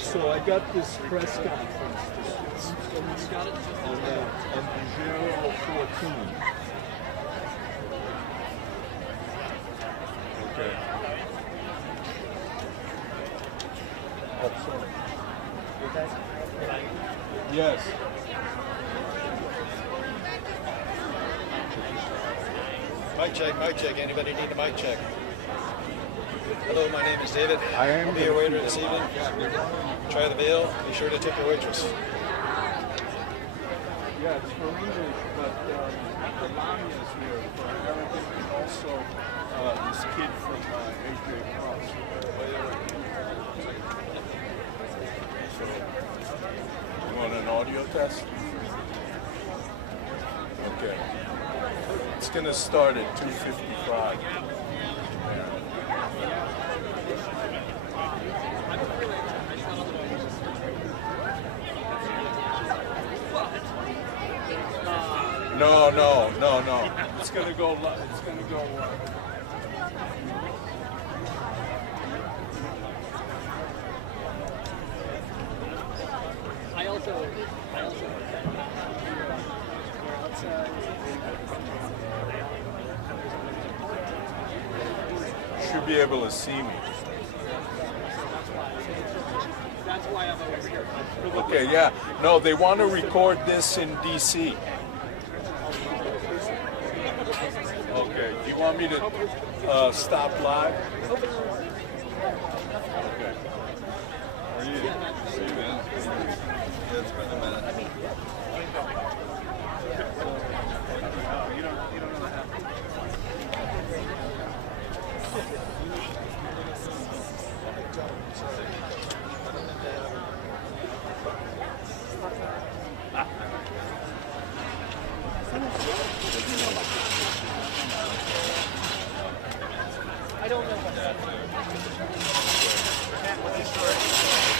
So I got this press conference on January 14. Okay. Oh, sorry. Yes. Mic check, mic check. Anybody need a mic check? Hello, my name is David. I'll be your waiter this evening. Try the meal. Be sure to tip your waitress. Yeah, it's for English, but Melania is here for American, and also this kid from AJ Cross. So, you want an audio test? Okay. It's going to start at 2:55. No. It's gonna go. It's gonna go. I also. Should be able to see me. That's why I'm over here. Okay, yeah. No, they want to record this in DC. Okay, do you want me to stop live? Okay. How are you? See you, man. Yeah, it's been a minute. You don't know what happened. I don't know what that is.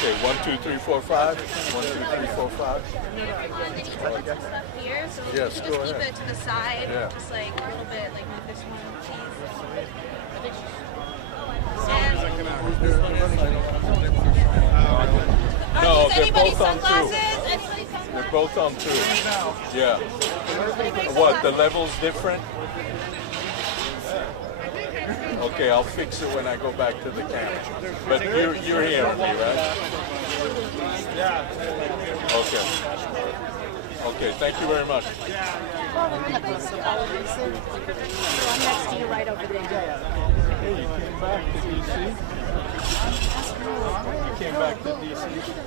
Okay, 1, 2, 3, 4, 5. 1, 2, 3, 4, 5. Here, so Yes, you go just keep ahead. it to the side, Yeah. just like a little bit, like with this one No, cheese. they're Anybody both on sunglasses? 2. Anybody sunglasses? They're both on 2. Yeah. Anybody What, the sunglasses? level's different? Okay, I'll fix it when I go back to the camera. But you're hearing me, right? Yeah. Okay. Okay, thank you very much. I'm next to you right over there. Hey, you came back to DC? You came back to DC?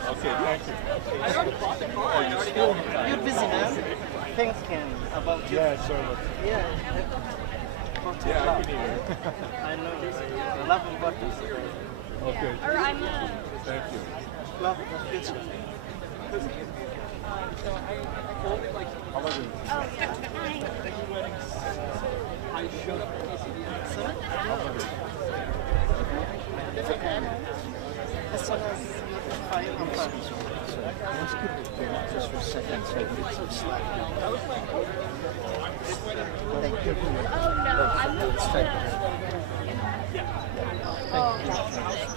Okay, thank you. Oh, you're still You're busy, man. Thinking about you. Yeah, so Yeah. yeah, I can hear you. I know. Love and buttons. Okay, Or I'm thank you. Love and buttons. How about you? oh yeah. I showed up at PCD. As soon as fire on fire. Let's keep it there just for a second so it gets some slack. Thank you. Oh no, I'm not. Let's take it. Oh, that's sick.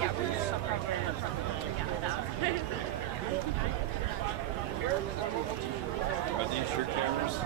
Yeah, we're just programming from Are these your cameras?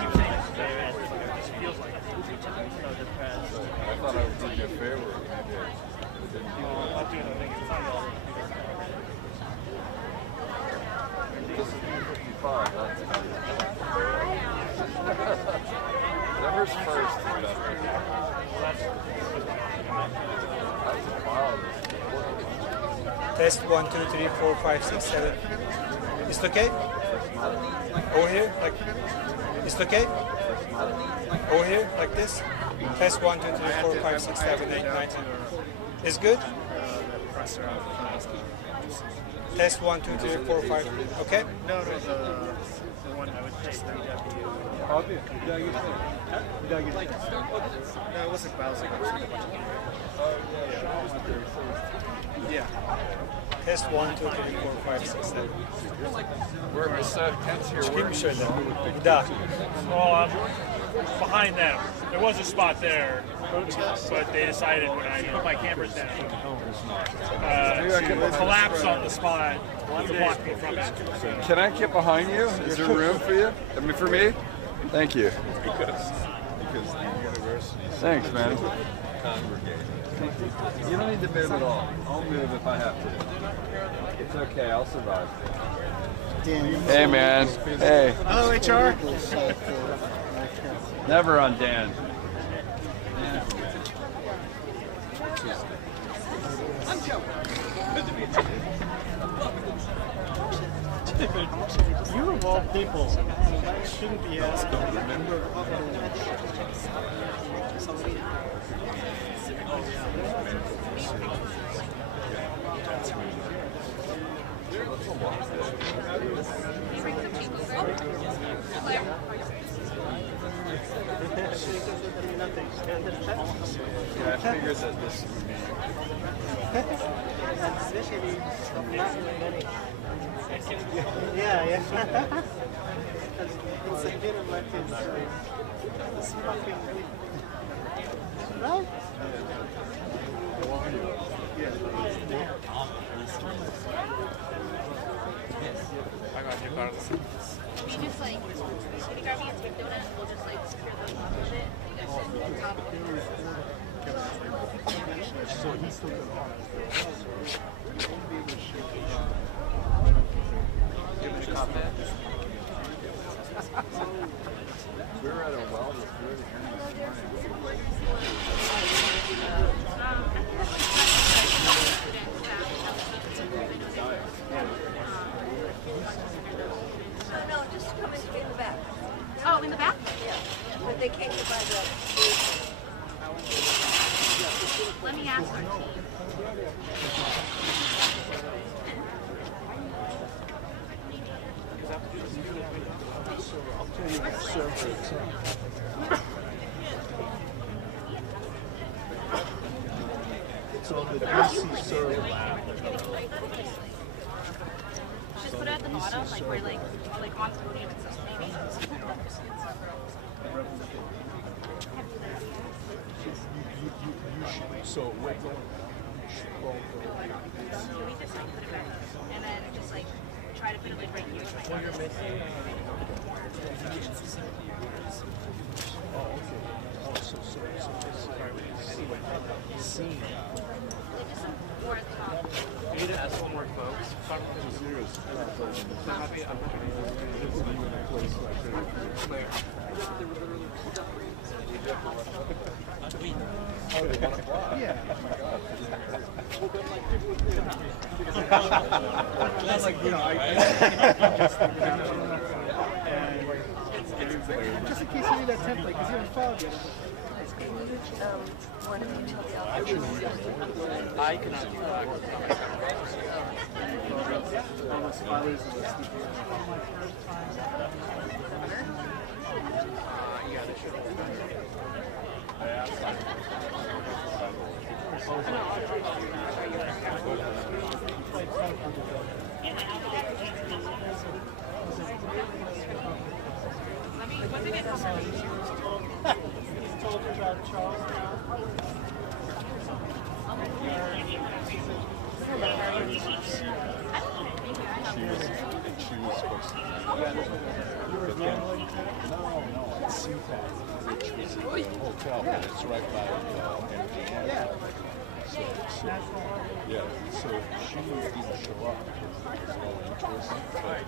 keep saying this today, man. It just feels like I'm so depressed. I thought I would do you a favor. Maybe I'm not doing anything. It's not y'all. this is 55. That's whatever's first is better. That's wild. Test 1, 2, 3, 4, 5, 6, 7. Is it okay? Over here, like. Is it okay? Over here, like this. Test 1, 2, 3, 4, 5, 6, 7, 8, 9, 10. Is good? Test 1, 2, 3, 4, 5. Okay? No, the one I would say 3W. Abi, bir daha geçsene. Bir daha geçsene. No, it wasn't Bowser. It was like a bunch of Yeah. Test 1, 2, 3, 4, 5, 6, 7. We're in the tents here. Çıkayım mı şöyle? Bir daha. Well, I'm behind them. There was a spot there, but they decided when I put my cameras down to collapse on the spot to block me from it. Can I get behind you? Is there room for you? I mean, for me? Thank you. Because the university. Thanks, man. You don't need to move at all. I'll move if I have to. It's okay. I'll survive. Hey, man. Hey. Hello, HR. Never on Dan. You of all people shouldn't be asking. Remember? Yeah, I figured that this would be. Especially not many. Yeah. It's a bit of like it's fucking right? Can you just like, can you grab me a tip donut and we'll just like secure the top of it? You guys sit on top of it. So he's still going We were at a well with good here this morning. No, just come in the back. Oh, in the back? Yeah. But they came to buy the. Let me ask our team. I'll tell you what server it's on. It's on the DC server. Just put it at the bottom, like where like on podium and stuff, maybe. So we're going. You should both go. Can we just like put it back and then just like try to put it like right here in my car? Oh, okay. Oh, so scene. Like just more at the top. We need to ask one more folks. Yeah. That's like, you know, Just in case you need that template, because you haven't followed yet. One of you tell the other. I cannot do that. Yeah, they should. Let me get confirmation. Told you about Charles now. I don't know. that she was supposed to be. But then, no, it's CPAC, which was a hotel, but it's right by MGM. Yeah. So she didn't show up because there was no interest. But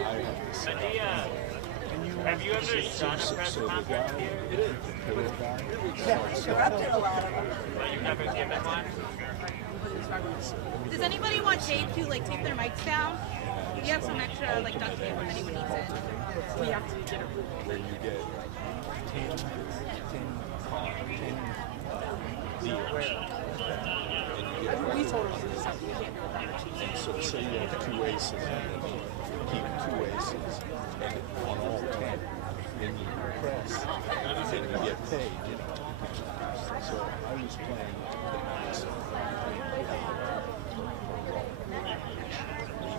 I had to say, Have you ever done a press so the conference guy, here? the pillow guy, You've never given one? Does anybody want tape to like tape their mics down? We have some extra like duct tape if anyone needs it. We have to get approval. where you get 10 deals. We told them to do something. We can't do it. And so say you have 2 aces, and keep 2 aces, and on all 10, then you press, and you get paid, you know. So I was playing the nice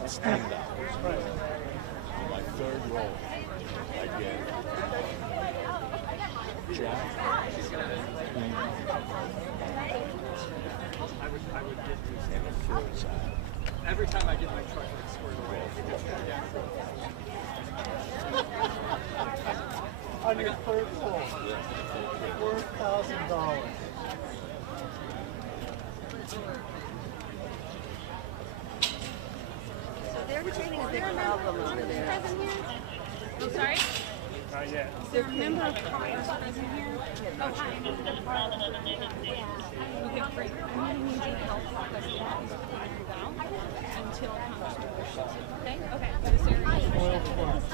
it's $10. On my third roll, I get Jack, Queen, and a full side. Every time I get my truck, I score the On your third pull, $4,000. So they're creating a big problem over there. Oh, sorry? Not yet. Is there a member of Congress present here? Oh, hi. Okay, great. I'm going to need your help because we have to figure it out until Congressman Bush shows up. Okay? Okay. Is there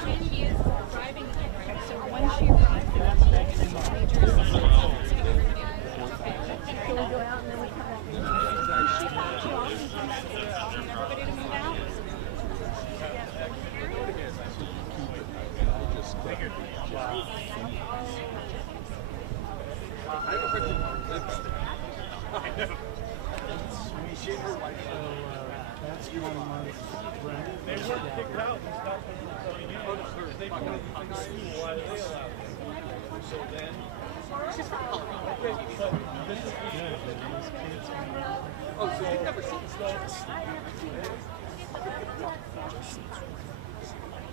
and she is driving the thing, right? So when she arrives, major assistance to everybody else. Okay. Can we go out and then we come back? She got you off and telling everybody to move out. That's 1 month rent. They weren't kicked out and stuff. They couldn't come to school while they allowed. So then, This is good, but these kids Oh, so you've never seen this?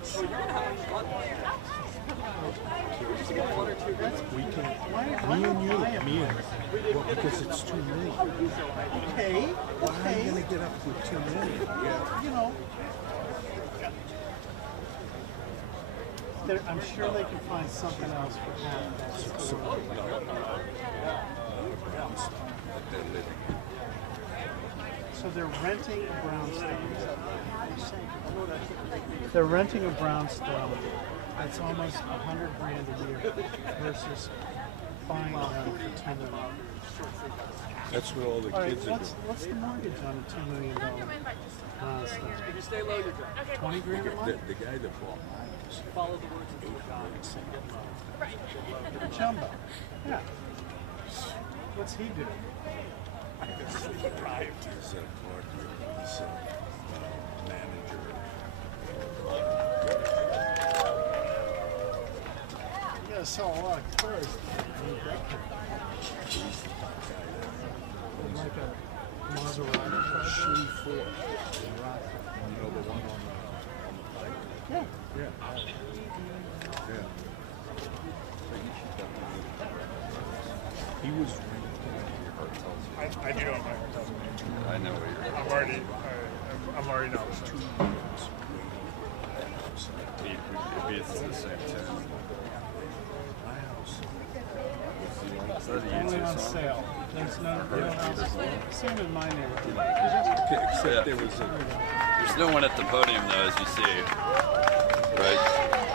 So you're going to have a lot more. You're just going to get 1 or 2 grants. We can, me and well, because it's too late. Okay, How are you going to get up with 2 million? Yeah. you know. I'm sure they can find something else for half that So, school. they're living. So they're renting a brownstone. They're renting a brownstone. That's almost $100,000 a year versus buying one for $10 million. That's what all the All right, kids are doing. what's the mortgage on a $2 million brownstone? If you stay low, you're good. 20 grand a month? The guy that bought mine was Follow the words of the God. Jumbo. Yeah. What's he do? He's a partner. He's a manager. You gotta sell a lot of cars. Like a Maserati. Shoe Ford in Rockford. You know the one on the bike? Yeah. Yeah. Yeah. He was I do know my hotel. I know where you're I'm already not with them. It'd be at the same time. My house. Only on sale. There's no house. Same in my neighborhood. Except there was a. There's no one at the podium though, as you see. Right?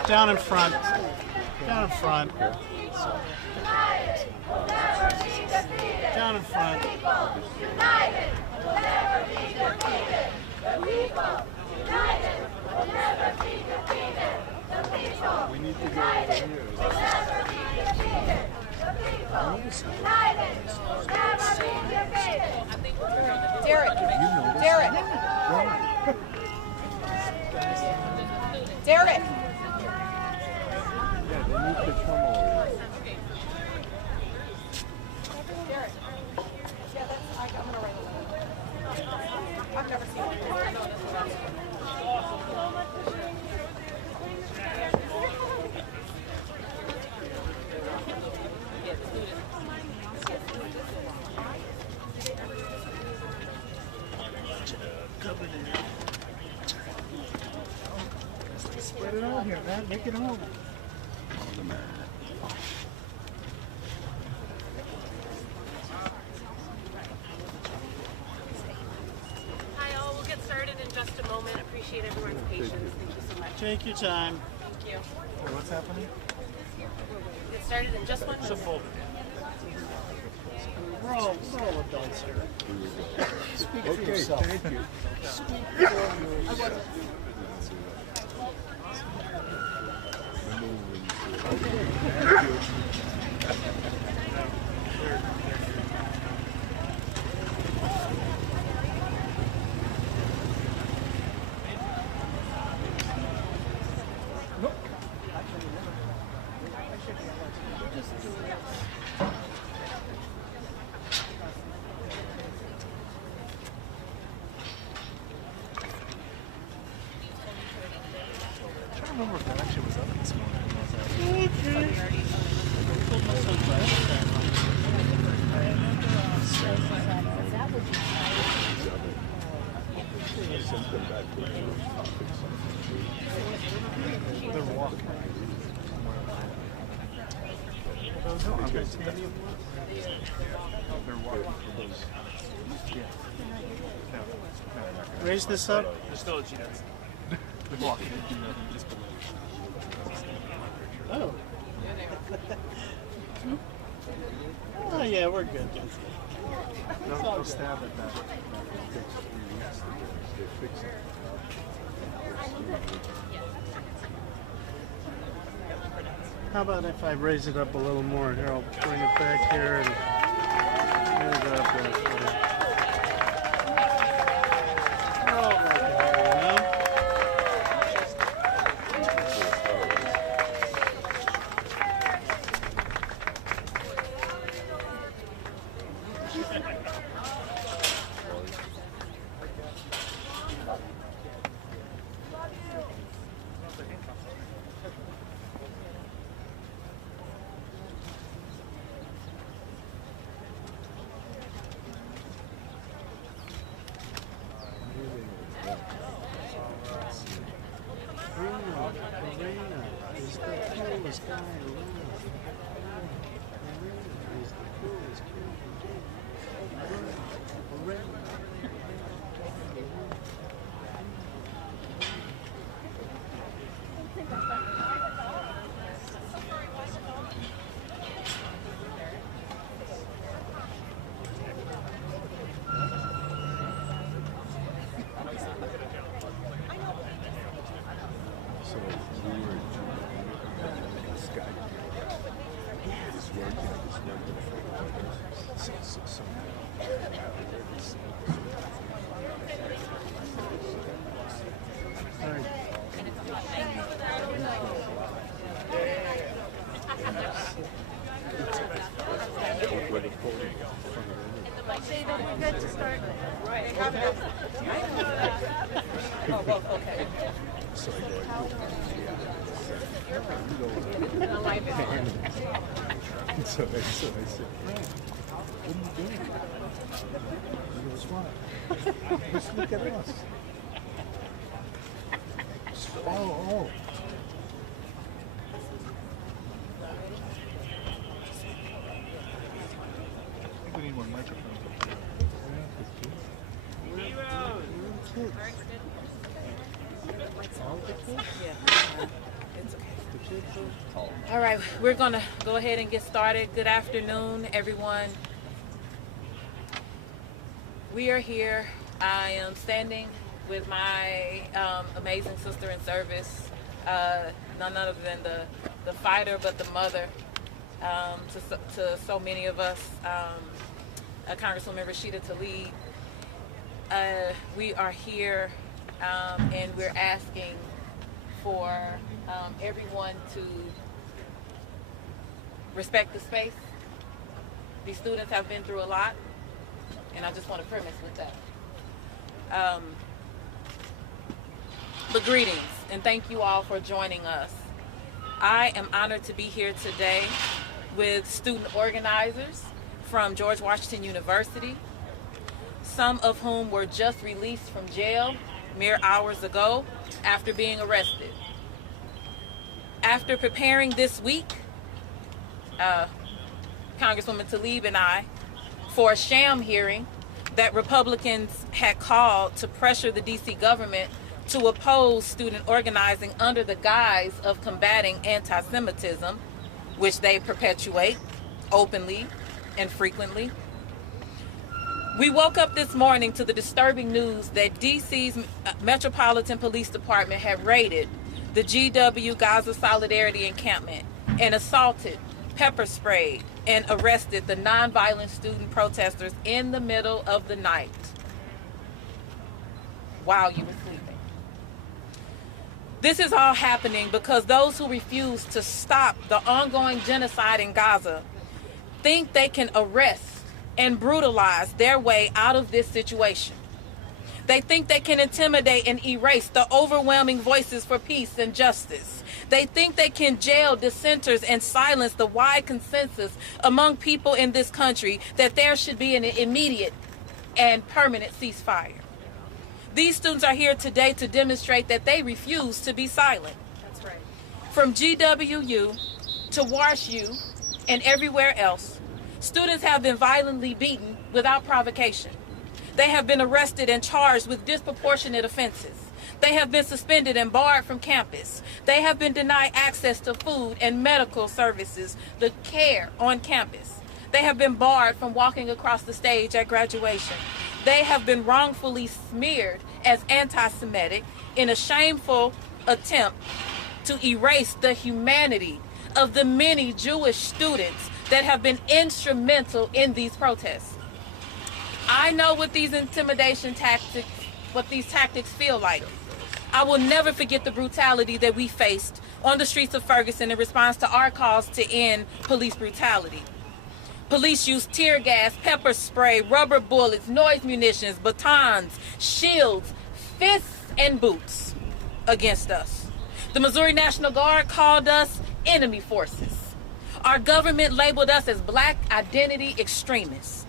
Down in front. Down in front. Down in front. United will never be defeated. The people united will never be defeated. The people We need to go over here. will never be defeated. The people united will never be defeated. Derek. Derek. Derek. Yeah, they need to come over here. Derek. Yeah, that's. I'm gonna write a letter. I've never seen it. Get it out here, man. Make it home. Hi all, we'll get started in just a moment. Appreciate everyone's patience. Thank you so much. Take your time. Thank you. What's happening? Get started in just 1 minute. We're all adults here. Speak for Okay, yourself. thank you. Speak for yourself. I don't remember if that actually was up this morning. They're walking. Raise this up. There's still a GWU. Oh. Oh yeah, we're good. Don't stab at that. They fix it. How about if I raise it up a little more? Here, I'll bring it back here and raise it up there. Oh, right there, you know? Arena is the coolest guy around. Arena is the coolest kid. Arena. So we were this guy is working so All right. where the podium We're good to start. Right. so I so I said, Frank, what are you doing? He goes, what? Just look at us. Oh. I think we need more microphones. All right, we're going to go ahead and get started. Good afternoon, everyone. We are here. I am standing with my amazing sister in service, none other than the fighter, but the mother to so many of us, Congresswoman Rashida Tlaib. We are here and we're asking for everyone to respect the space. These students have been through a lot, and I just want to premise with that. But greetings, and thank you all for joining us. I am honored to be here today with student organizers from George Washington University, some of whom were just released from jail mere hours ago after being arrested. after preparing this week, Congresswoman Tlaib and I, for a sham hearing that Republicans had called to pressure the DC government to oppose student organizing under the guise of combating anti-Semitism, which they perpetuate openly and frequently. We woke up this morning to the disturbing news that DC's Metropolitan Police Department had raided the GWU Gaza Solidarity encampment and assaulted, pepper sprayed, and arrested the nonviolent student protesters in the middle of the night while you were sleeping. This is all happening because those who refuse to stop the ongoing genocide in Gaza think they can arrest and brutalize their way out of this situation. They think they can intimidate and erase the overwhelming voices for peace and justice. They think they can jail dissenters and silence the wide consensus among people in this country that there should be an immediate and permanent ceasefire. These students are here today to demonstrate that they refuse to be silent. That's right. From GWU to WashU and everywhere else, students have been violently beaten without provocation. They have been arrested and charged with disproportionate offenses. They have been suspended and barred from campus. They have been denied access to food and medical services, the care on campus. They have been barred from walking across the stage at graduation. They have been wrongfully smeared as anti-Semitic in a shameful attempt to erase the humanity of the many Jewish students that have been instrumental in these protests. I know what these intimidation tactics, what these tactics feel like. I will never forget the brutality that we faced on the streets of Ferguson in response to our calls to end police brutality. Police used tear gas, pepper spray, rubber bullets, noise munitions, batons, shields, fists, and boots against us. The Missouri National Guard called us enemy forces. Our government labeled us as black identity extremists.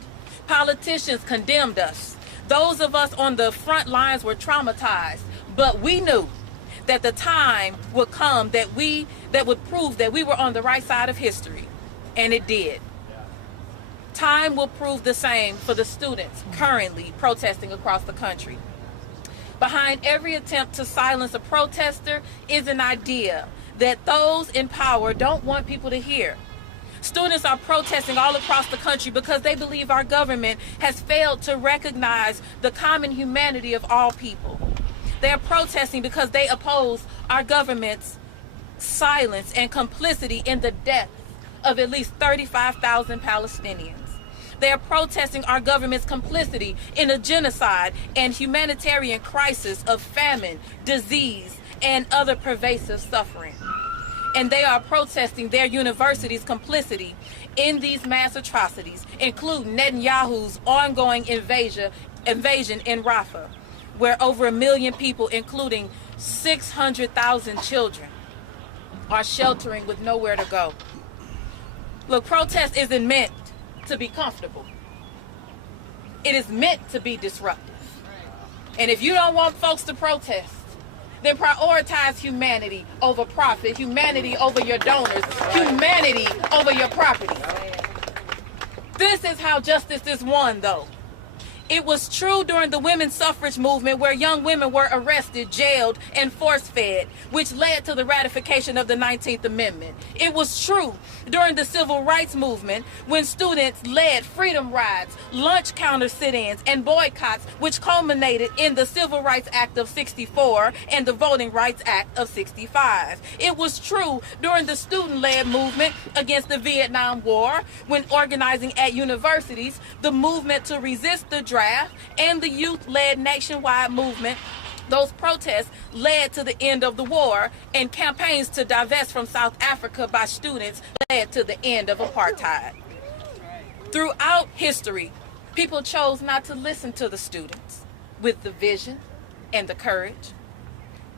Politicians condemned us. Those of us on the front lines were traumatized, but we knew that the time would come that would prove that we were on the right side of history, and it did. Time will prove the same for the students currently protesting across the country. Behind every attempt to silence a protester is an idea that those in power don't want people to hear. Students are protesting all across the country because they believe our government has failed to recognize the common humanity of all people. They are protesting because they oppose our government's silence and complicity in the death of at least 35,000 Palestinians. They are protesting our government's complicity in a genocide and humanitarian crisis of famine, disease, and other pervasive suffering. And they are protesting their university's complicity in these mass atrocities, including Netanyahu's ongoing invasion in Rafah, where over 1 million people, including 600,000 children, are sheltering with nowhere to go. Look, protest isn't meant to be comfortable. It is meant to be disruptive. And if you don't want folks to protest, then prioritize humanity over profit, humanity over your donors, humanity over your property. This is how justice is won, though. It was true during the women's suffrage movement where young women were arrested, jailed, and force-fed, which led to the ratification of the 19th Amendment. It was true during the civil rights movement when students led freedom rides, lunch counter sit-ins, and boycotts, which culminated in the Civil Rights Act of '64 and the Voting Rights Act of '65. It was true during the student-led movement against the Vietnam War when organizing at universities, the movement to resist the draft, and the youth-led nationwide movement. Those protests led to the end of the war, and campaigns to divest from South Africa by students led to the end of apartheid. Throughout history, people chose not to listen to the students with the vision and the courage.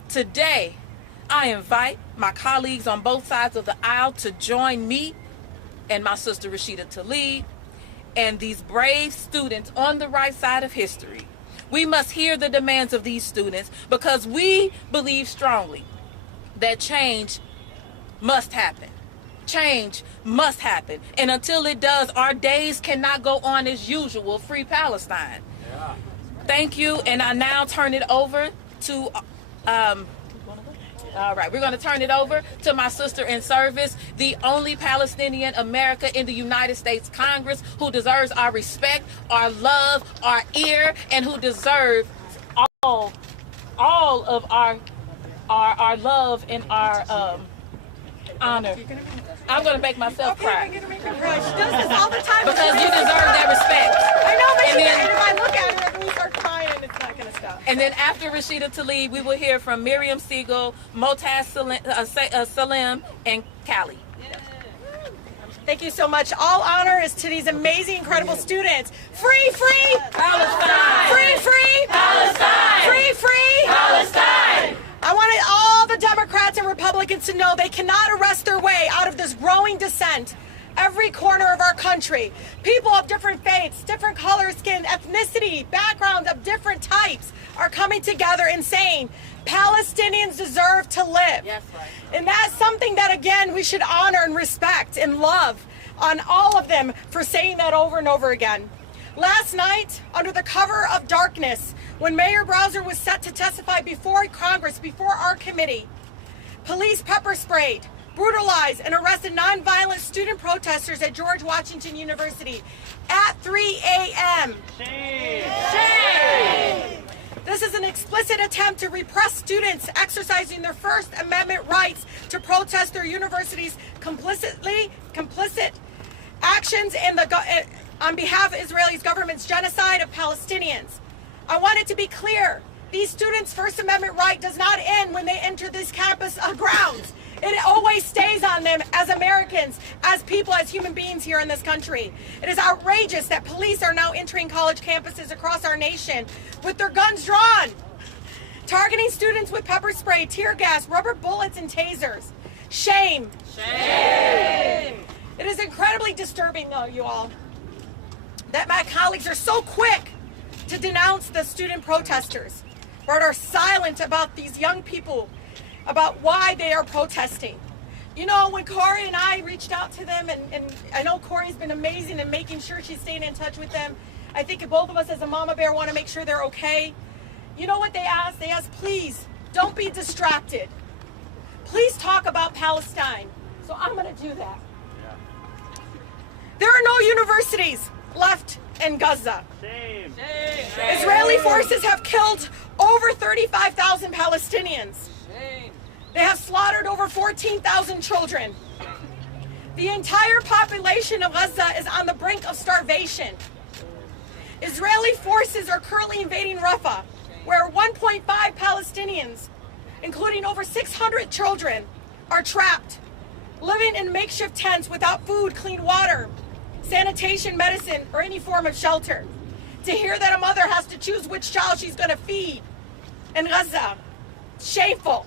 Today, I invite my colleagues on both sides of the aisle to join me and my sister Rashida Tlaib and these brave students on the right side of history. We must hear the demands of these students because we believe strongly that change must happen. Change must happen. And until it does, our days cannot go on as usual. Free Palestine. Yeah. Thank you. And I now turn it over to, all right, we're going to turn it over to my sister in service, the only Palestinian America in the United States Congress who deserves our respect, our love, our ear, and who deserves all of our love and our honor. I'm going to make myself cry. You're going to make me cry. She does this all the time. Because you deserve that respect. I know, but And if I look at her, we start crying and it's not going to stop. And then after Rashida Tlaib, we will hear from Miriam Siegel, Motaz Salim, and Callie. Thank you so much. All honor is to these amazing, incredible students. Free, free Palestine! Free, free Palestine! Free, free Palestine! I wanted all the Democrats and Republicans to know they cannot arrest their way out of this growing dissent. Every corner of our country, people of different faiths, different color, skin, ethnicity, backgrounds of different types are coming together and saying, Palestinians deserve to live. Yes, right. And that's something that, again, we should honor and respect and love on all of them for saying that over and over again. Last night, under the cover of darkness, when Mayor Browser was set to testify before Congress, before our committee, police pepper sprayed, brutalized, and arrested nonviolent student protesters at George Washington University at 3 a.m. Shame! Shame! This is an explicit attempt to repress students exercising their First Amendment rights to protest their university's complicit actions in on behalf of Israel's government's genocide of Palestinians. I want it to be clear, these students' First Amendment right does not end when they enter this campus grounds. It always stays on them as Americans, as people, as human beings here in this country. It is outrageous that police are now entering college campuses across our nation with their guns drawn, targeting students with pepper spray, tear gas, rubber bullets, and tasers. Shame. Shame. It is incredibly disturbing, though, you all, that my colleagues are so quick to denounce the student protesters, but are silent about these young people, about why they are protesting. You know, when Cori and I reached out to them, and I know Cori's been amazing in making sure she's staying in touch with them. I think both of us as a mama bear want to make sure they're okay. You know what they asked? They asked, please, don't be distracted. Please talk about Palestine. So I'm going to do that. There are no universities left in Gaza. Shame. Shame. Israeli forces have killed over 35,000 Palestinians. Shame. They have slaughtered over 14,000 children. The entire population of Gaza is on the brink of starvation. Israeli forces are currently invading Rafah, where 1.5 Palestinians, including over 600 children, are trapped, living in makeshift tents without food, clean water, sanitation, medicine, or any form of shelter. To hear that a mother has to choose which child she's going to feed in Gaza, shameful.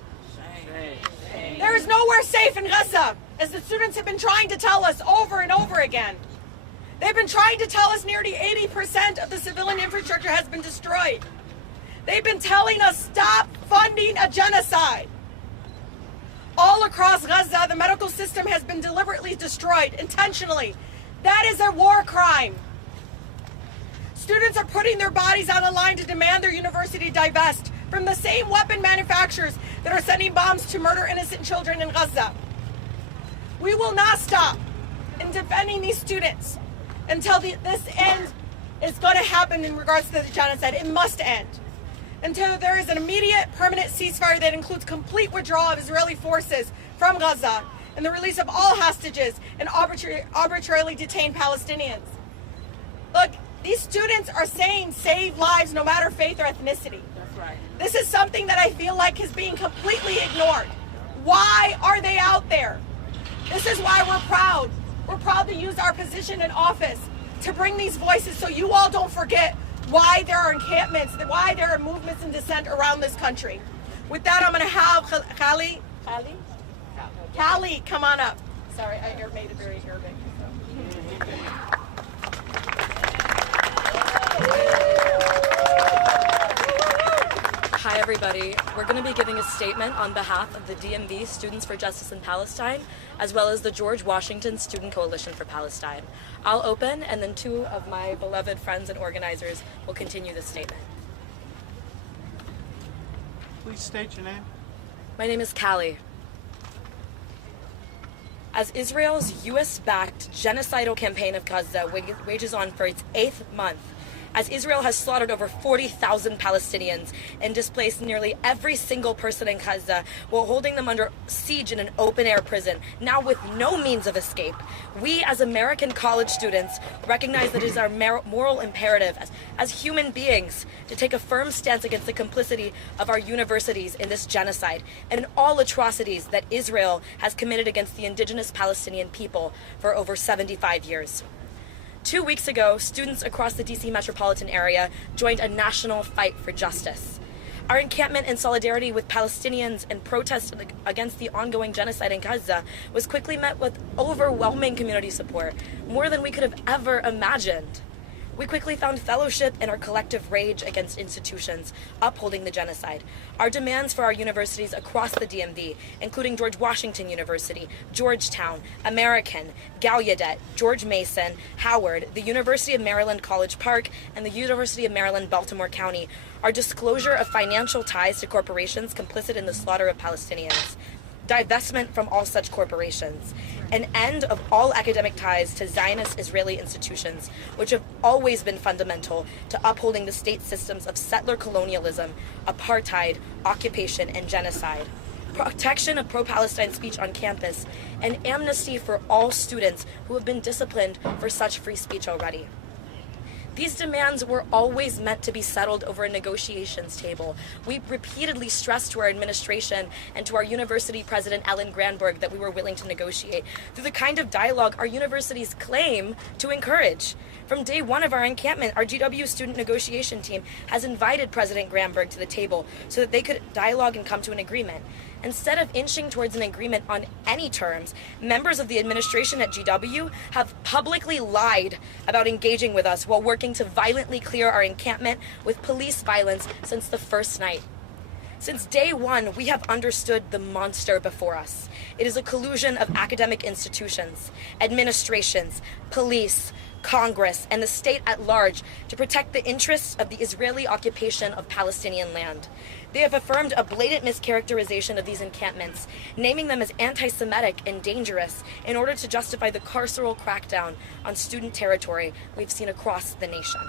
Shame. There is nowhere safe in Gaza, as the students have been trying to tell us over and over again. They've been trying to tell us nearly 80% of the civilian infrastructure has been destroyed. They've been telling us stop funding a genocide. All across Gaza, the medical system has been deliberately destroyed, intentionally. That is a war crime. Students are putting their bodies on the line to demand their university divest from the same weapon manufacturers that are sending bombs to murder innocent children in Gaza. We will not stop in defending these students until this end is going to happen in regards to the genocide. It must end. Until there is an immediate, permanent ceasefire that includes complete withdrawal of Israeli forces from Gaza and the release of all hostages and arbitrarily detained Palestinians. Look, these students are saying save lives no matter faith or ethnicity. That's right. This is something that I feel like is being completely ignored. Why are they out there? This is why we're proud. We're proud to use our position in office to bring these voices so you all don't forget why there are encampments, why there are movements and dissent around this country. With that, I'm going to have Callie, come on up. Sorry, I made it very Arabic. Hi everybody. We're going to be giving a statement on behalf of the DMV Students for Justice in Palestine, as well as the George Washington Student Coalition for Palestine. I'll open, and then two of my beloved friends and organizers will continue the statement. Please state your name. My name is Callie. As Israel's US-backed genocidal campaign of Gaza wages on for its 8th month, as Israel has slaughtered over 40,000 Palestinians and displaced nearly every single person in Gaza while holding them under siege in an open-air prison, now with no means of escape, we as American college students recognize that it is our moral imperative as human beings to take a firm stance against the complicity of our universities in this genocide and in all atrocities that Israel has committed against the indigenous Palestinian people for over 75 years. 2 weeks ago, students across the DC metropolitan area joined a national fight for justice. Our encampment in solidarity with Palestinians and protest against the ongoing genocide in Gaza was quickly met with overwhelming community support, more than we could have ever imagined. We quickly found fellowship in our collective rage against institutions upholding the genocide. Our demands for our universities across the DMV, including George Washington University, Georgetown, American, Gallaudet, George Mason, Howard, the University of Maryland College Park, and the University of Maryland Baltimore County, our disclosure of financial ties to corporations complicit in the slaughter of Palestinians, divestment from all such corporations, an end of all academic ties to Zionist Israeli institutions, which have always been fundamental to upholding the state systems of settler colonialism, apartheid, occupation, and genocide, protection of pro-Palestine speech on campus, and amnesty for all students who have been disciplined for such free speech already. These demands were always meant to be settled over a negotiations table. We repeatedly stressed to our administration and to our university president, Ellen Granberg, that we were willing to negotiate through the kind of dialogue our universities claim to encourage. From day one of our encampment, our GWU student negotiation team has invited President Granberg to the table so that they could dialogue and come to an agreement. Instead of inching towards an agreement on any terms, members of the administration at GW have publicly lied about engaging with us while working to violently clear our encampment with police violence since the first night. Since day one, we have understood the monster before us. It is a collusion of academic institutions, administrations, police, Congress, and the state at large to protect the interests of the Israeli occupation of Palestinian land. They have affirmed a blatant mischaracterization of these encampments, naming them as anti-Semitic and dangerous in order to justify the carceral crackdown on student territory we've seen across the nation.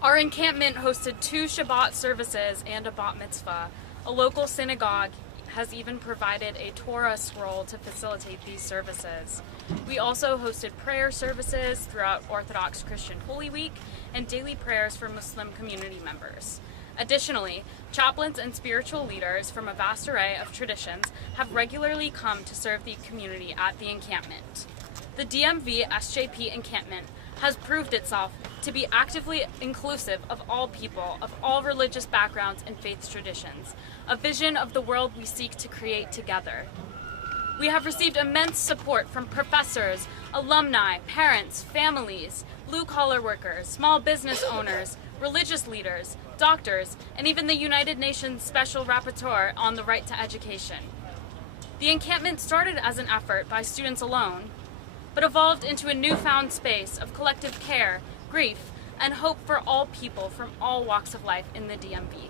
Our encampment hosted 2 Shabbat services and a bat mitzvah. A local synagogue has even provided a Torah scroll to facilitate these services. We also hosted prayer services throughout Orthodox Christian Holy Week and daily prayers for Muslim community members. Additionally, chaplains and spiritual leaders from a vast array of traditions have regularly come to serve the community at the encampment. The DMV SJP encampment has proved itself to be actively inclusive of all people, of all religious backgrounds and faith traditions, a vision of the world we seek to create together. We have received immense support from professors, alumni, parents, families, blue-collar workers, small business owners, religious leaders, doctors, and even the United Nations Special Rapporteur on the Right to Education. The encampment started as an effort by students alone, but evolved into a newfound space of collective care, grief, and hope for all people from all walks of life in the DMV.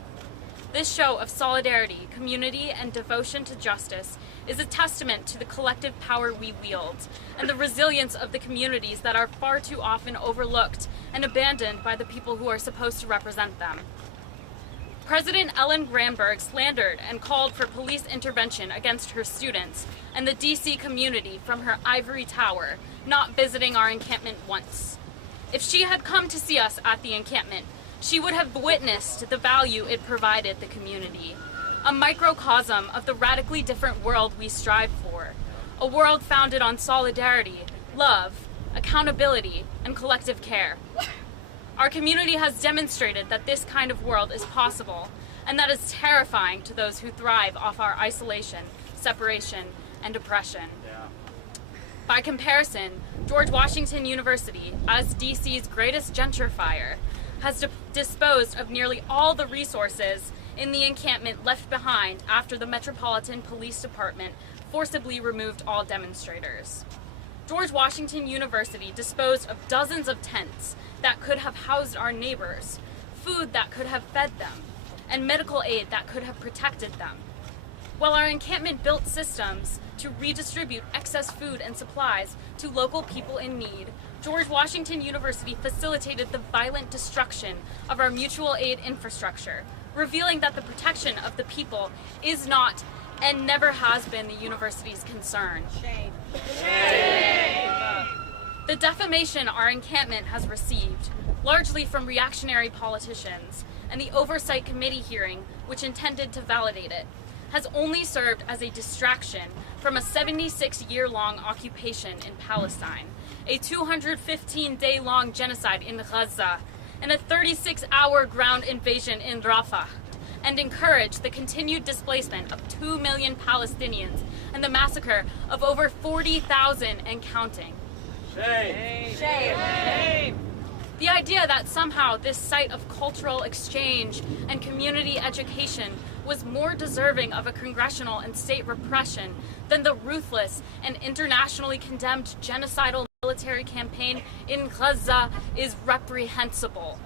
This show of solidarity, community, and devotion to justice is a testament to the collective power we wield and the resilience of the communities that are far too often overlooked and abandoned by the people who are supposed to represent them. President Ellen Granberg slandered and called for police intervention against her students and the DC community from her ivory tower, not visiting our encampment once. If she had come to see us at the encampment, she would have witnessed the value it provided the community, a microcosm of the radically different world we strive for, a world founded on solidarity, love, accountability, and collective care. Our community has demonstrated that this kind of world is possible, and that is terrifying to those who thrive off our isolation, separation, and oppression. By comparison, George Washington University, as DC's greatest gentrifier, has disposed of nearly all the resources in the encampment left behind after the Metropolitan Police Department forcibly removed all demonstrators. George Washington University disposed of dozens of tents that could have housed our neighbors, food that could have fed them, and medical aid that could have protected them. While our encampment built systems to redistribute excess food and supplies to local people in need, George Washington University facilitated the violent destruction of our mutual aid infrastructure, revealing that the protection of the people is not and never has been the university's concern. Shame. Shame. The defamation our encampment has received, largely from reactionary politicians, and the Oversight Committee hearing, which intended to validate it, has only served as a distraction from a 76-year-long occupation in Palestine, a 215-day-long genocide in Gaza, and a 36-hour ground invasion in Rafah, and encourage the continued displacement of 2 million Palestinians and the massacre of over 40,000 and counting. Shame. Shame. The idea that somehow this site of cultural exchange and community education was more deserving of a congressional and state repression than the ruthless and internationally condemned genocidal military campaign in Gaza is reprehensible.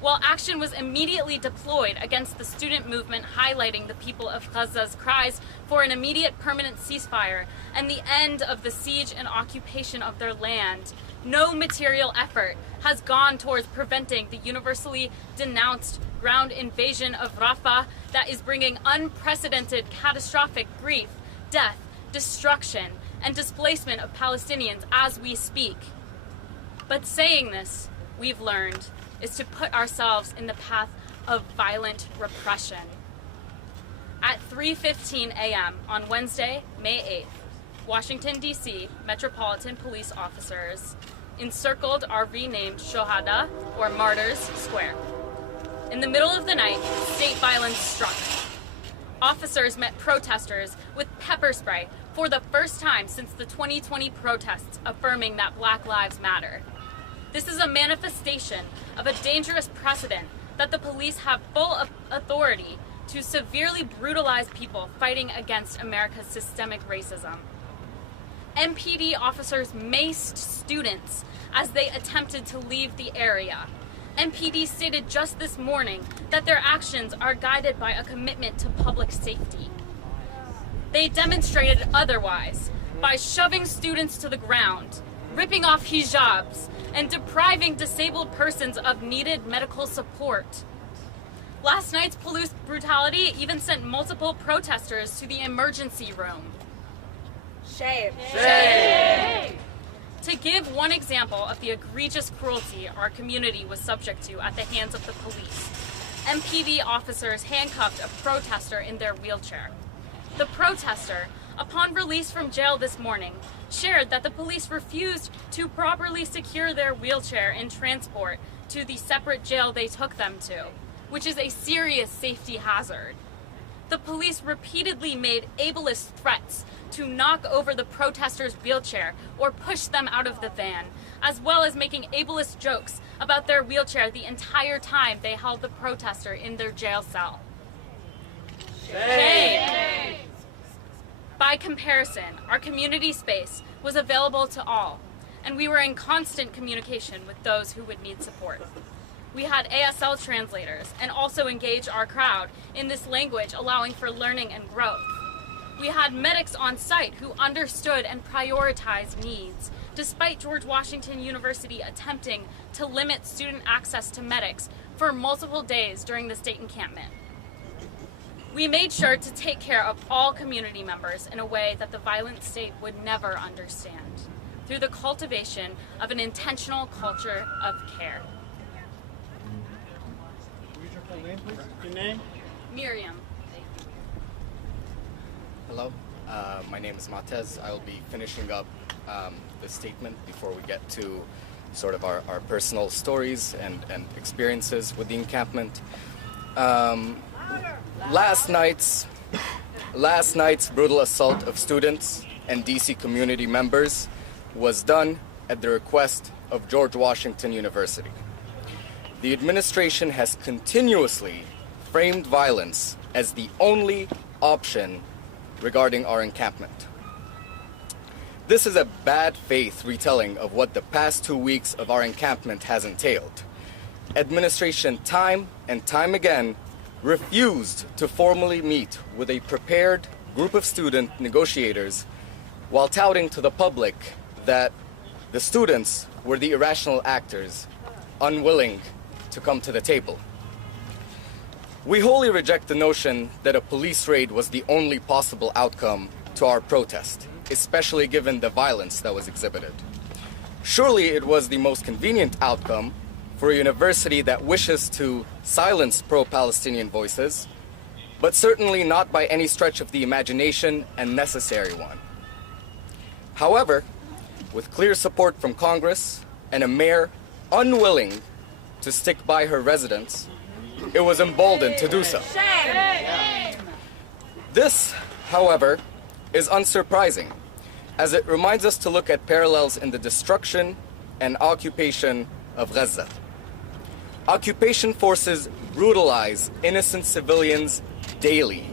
While action was immediately deployed against the student movement highlighting the people of Gaza's cries for an immediate permanent ceasefire and the end of the siege and occupation of their land, no material effort has gone towards preventing the universally denounced ground invasion of Rafah that is bringing unprecedented catastrophic grief, death, destruction, and displacement of Palestinians as we speak. But saying this, we've learned, is to put ourselves in the path of violent repression. At 3:15 a.m. on Wednesday, May 8th, Washington, D.C. Metropolitan Police officers encircled our renamed Shohada, or Martyrs, Square. In the middle of the night, state violence struck. Officers met protesters with pepper spray for the first time since the 2020 protests affirming that Black Lives Matter. This is a manifestation of a dangerous precedent that the police have full authority to severely brutalize people fighting against America's systemic racism. MPD officers maced students as they attempted to leave the area. MPD stated just this morning that their actions are guided by a commitment to public safety. They demonstrated otherwise by shoving students to the ground, ripping off hijabs, and depriving disabled persons of needed medical support. Last night's police brutality even sent multiple protesters to the emergency room. Shame. Shame. To give one example of the egregious cruelty our community was subject to at the hands of the police, MPD officers handcuffed a protester in their wheelchair. The protester, upon release from jail this morning, shared that the police refused to properly secure their wheelchair and transport to the separate jail they took them to, which is a serious safety hazard. The police repeatedly made ableist threats to knock over the protester's wheelchair or push them out of the van, as well as making ableist jokes about their wheelchair the entire time they held the protester in their jail cell. Shame. By comparison, our community space was available to all, and we were in constant communication with those who would need support. We had ASL translators and also engaged our crowd in this language, allowing for learning and growth. We had medics on site who understood and prioritized needs, despite George Washington University attempting to limit student access to medics for multiple days during the state encampment. We made sure to take care of all community members in a way that the violent state would never understand, through the cultivation of an intentional culture of care. Use your full name, please. Your name? Miriam. Hello, my name is Matez. I will be finishing up the statement before we get to sort of our personal stories and experiences with the encampment. Last night's brutal assault of students and DC community members was done at the request of George Washington University. the administration has continuously framed violence as the only option regarding our encampment. This is a bad faith retelling of what the past 2 weeks of our encampment has entailed. Administration time and time again refused to formally meet with a prepared group of student negotiators while touting to the public that the students were the irrational actors, unwilling to come to the table. We wholly reject the notion that a police raid was the only possible outcome to our protest, especially given the violence that was exhibited. Surely it was the most convenient outcome for a university that wishes to silence pro-Palestinian voices, but certainly not by any stretch of the imagination a necessary one. However, with clear support from Congress and a mayor unwilling to stick by her residents, it was emboldened to do so. This, however, is unsurprising, as it reminds us to look at parallels in the destruction and occupation of Gaza. Occupation forces brutalize innocent civilians daily,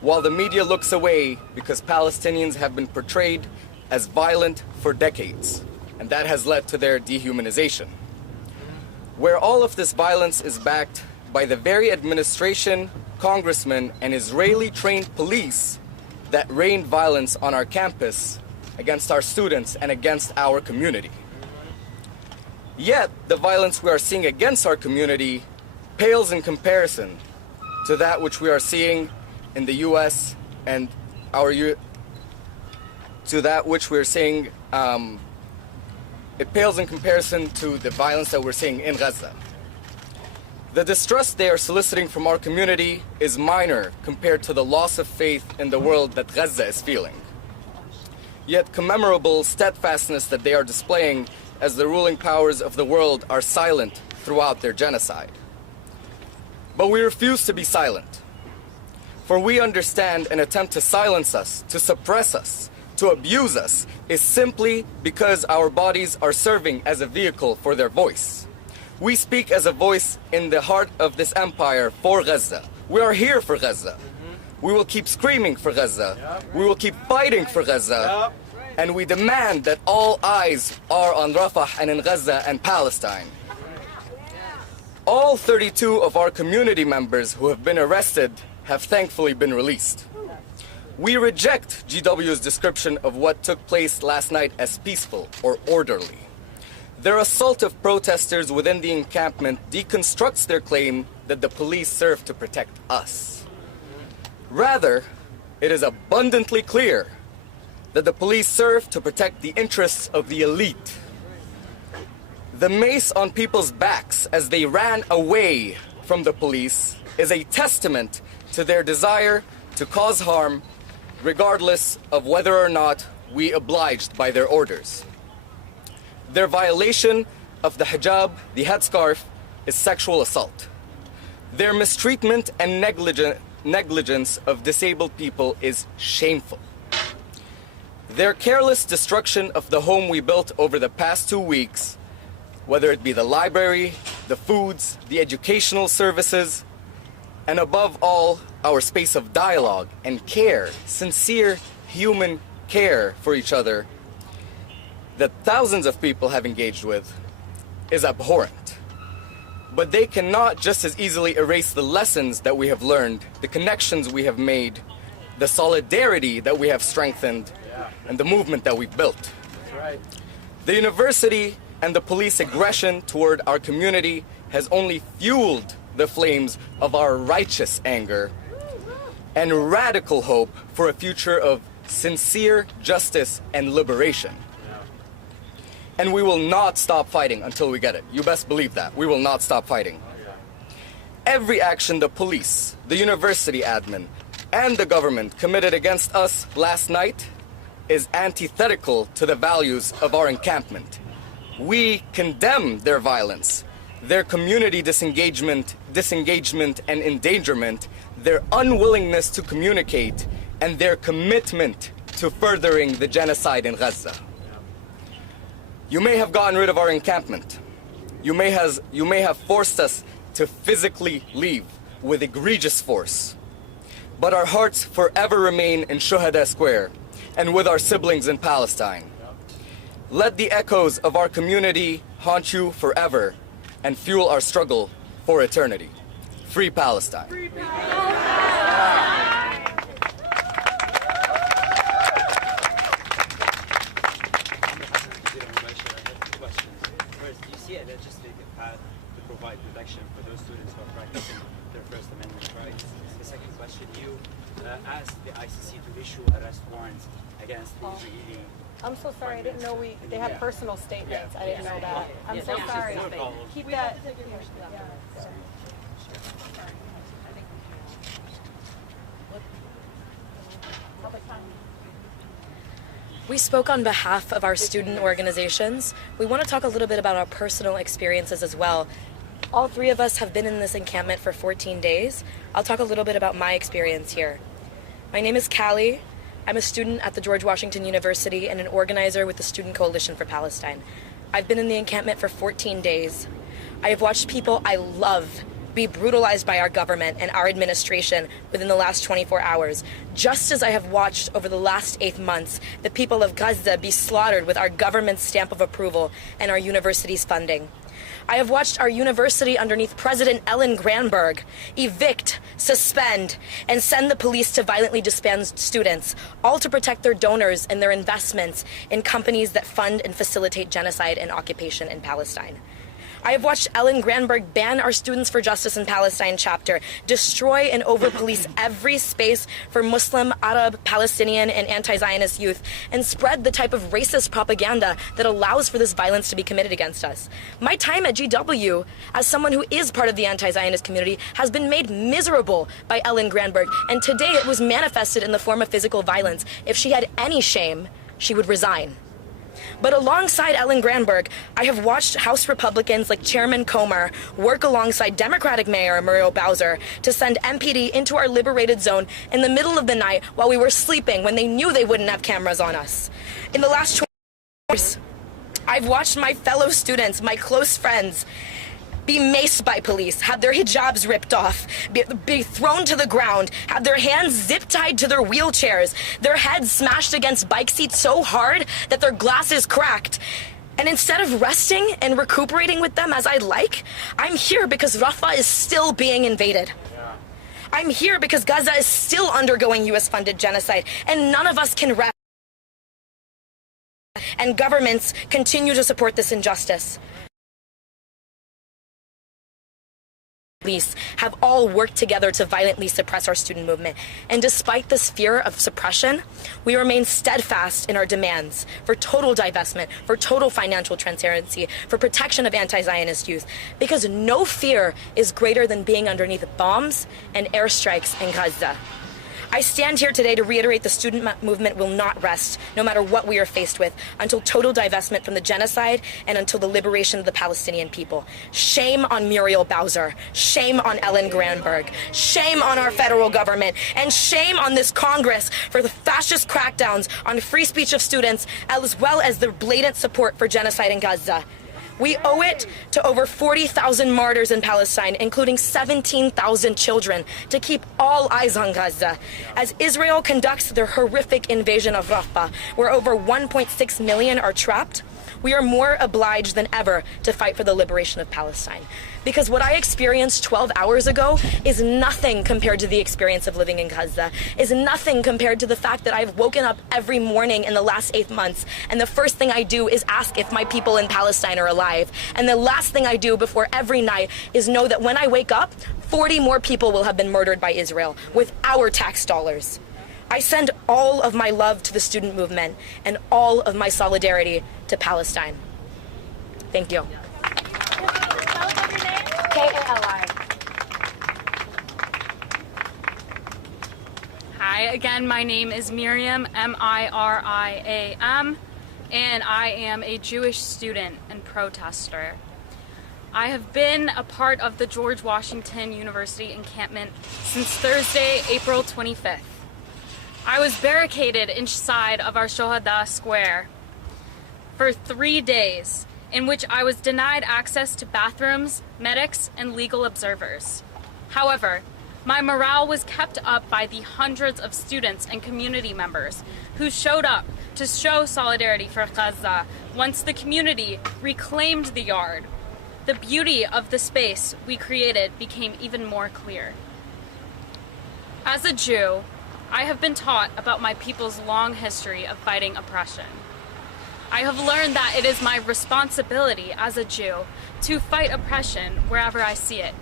while the media looks away because Palestinians have been portrayed as violent for decades, and that has led to their dehumanization. Where all of this violence is backed by the very administration, congressmen, and Israeli-trained police that rained violence on our campus against our students and against our community. Yet, the violence we are seeing against our community pales in comparison to that which we are seeing in the US and it pales in comparison to the violence that we're seeing in Gaza. The distrust they are soliciting from our community is minor compared to the loss of faith in the world that Gaza is feeling. Yet commemorable steadfastness that they are displaying as the ruling powers of the world are silent throughout their genocide. But we refuse to be silent, for we understand an attempt to silence us, to suppress us, to abuse us is simply because our bodies are serving as a vehicle for their voice. We speak as a voice in the heart of this empire for Gaza. We are here for Gaza. We will keep screaming for Gaza. We will keep fighting for Gaza. And we demand that all eyes are on Rafah and in Gaza and Palestine. All 32 of our community members who have been arrested have thankfully been released. We reject GWU's description of what took place last night as peaceful or orderly. Their assault of protesters within the encampment deconstructs their claim that the police served to protect us. Rather, it is abundantly clear that the police served to protect the interests of the elite. The mace on people's backs as they ran away from the police is a testament to their desire to cause harm, regardless of whether or not we obliged by their orders. Their violation of the hijab, the headscarf, is sexual assault. Their mistreatment and negligence of disabled people is shameful. Their careless destruction of the home we built over the past 2 weeks, whether it be the library, the foods, the educational services, and above all, our space of dialogue and care, sincere human care for each other, that thousands of people have engaged with, is abhorrent. But they cannot just as easily erase the lessons that we have learned, the connections we have made, the solidarity that we have strengthened, and the movement that we've built. The university and the police aggression toward our community has only fueled the flames of our righteous anger and radical hope for a future of sincere justice and liberation. And we will not stop fighting until we get it. You best believe that. We will not stop fighting. Every action the police, the university admin, and the government committed against us last night is antithetical to the values of our encampment. We condemn their violence, their community disengagement and endangerment, their unwillingness to communicate, and their commitment to furthering the genocide in Gaza. You may have gotten rid of our encampment. You may have forced us to physically leave with egregious force. But our hearts forever remain in Shuhada Square and with our siblings in Palestine. Let the echoes of our community haunt you forever and fuel our struggle for eternity. Free Palestine. Free Palestine. Provide protection for those students who are practicing their First Amendment rights. The second question, you asked the ICC to issue arrest warrants against the Israeli. I'm so sorry, I didn't know they had personal statements. I didn't know that. I'm so sorry. Keep that. We spoke on behalf of our student organizations. We want to talk a little bit about our personal experiences as well. All three of us have been in this encampment for 14 days. I'll talk a little bit about my experience here. My name is Callie. I'm a student at the George Washington University and an organizer with the Student Coalition for Palestine. I've been in the encampment for 14 days. I have watched people I love be brutalized by our government and our administration within the last 24 hours, just as I have watched over the last 8 months the people of Gaza be slaughtered with our government's stamp of approval and our university's funding. I have watched our university underneath President Ellen Granberg evict, suspend, and send the police to violently disband students, all to protect their donors and their investments in companies that fund and facilitate genocide and occupation in Palestine. I have watched Ellen Granberg ban our Students for Justice in Palestine chapter, destroy and over-police every space for Muslim, Arab, Palestinian, and anti-Zionist youth, and spread the type of racist propaganda that allows for this violence to be committed against us. My time at GW, as someone who is part of the anti-Zionist community, has been made miserable by Ellen Granberg, and today it was manifested in the form of physical violence. If she had any shame, she would resign. But alongside Ellen Granberg, I have watched House Republicans like Chairman Comer work alongside Democratic Mayor Muriel Bowser to send MPD into our liberated zone in the middle of the night while we were sleeping when they knew they wouldn't have cameras on us. In the last 20 years, I've watched my fellow students, my close friends, be maced by police, have their hijabs ripped off, be thrown to the ground, have their hands zip-tied to their wheelchairs, their heads smashed against bike seats so hard that their glasses cracked. And instead of resting and recuperating with them as I'd like, I'm here because Rafah is still being invaded. I'm here because Gaza is still undergoing US-funded genocide, and none of us can rest. And governments continue to support this injustice. Police have all worked together to violently suppress our student movement. And despite this fear of suppression, we remain steadfast in our demands for total divestment, for total financial transparency, for protection of anti-Zionist youth, because no fear is greater than being underneath bombs and airstrikes in Gaza. I stand here today to reiterate the student movement will not rest, no matter what we are faced with, until total divestment from the genocide and until the liberation of the Palestinian people. Shame on Muriel Bowser, shame on Ellen Granberg, shame on our federal government, and shame on this Congress for the fascist crackdowns on free speech of students, as well as the blatant support for genocide in Gaza. We owe it to over 40,000 martyrs in Palestine, including 17,000 children, to keep all eyes on Gaza. As Israel conducts their horrific invasion of Rafah, where over 1.6 million are trapped, we are more obliged than ever to fight for the liberation of Palestine. Because what I experienced 12 hours ago is nothing compared to the experience of living in Gaza, is nothing compared to the fact that I've woken up every morning in the last 8 months, and the first thing I do is ask if my people in Palestine are alive. And the last thing I do before every night is know that when I wake up, 40 more people will have been murdered by Israel with our tax dollars. I send all of my love to the student movement and all of my solidarity to Palestine. Thank you. K-A-L-I. Hi, again, my name is Miriam, M-I-R-I-A-M, and I am a Jewish student and protester. I have been a part of the George Washington University encampment since Thursday, April 25th. I was barricaded inside of our Shuhada Square for 3 days in which I was denied access to bathrooms, medics, and legal observers. However, my morale was kept up by the hundreds of students and community members who showed up to show solidarity for Gaza once the community reclaimed the yard. The beauty of the space we created became even more clear. As a Jew, I have been taught about my people's long history of fighting oppression. I have learned that it is my responsibility as a Jew to fight oppression wherever I see it.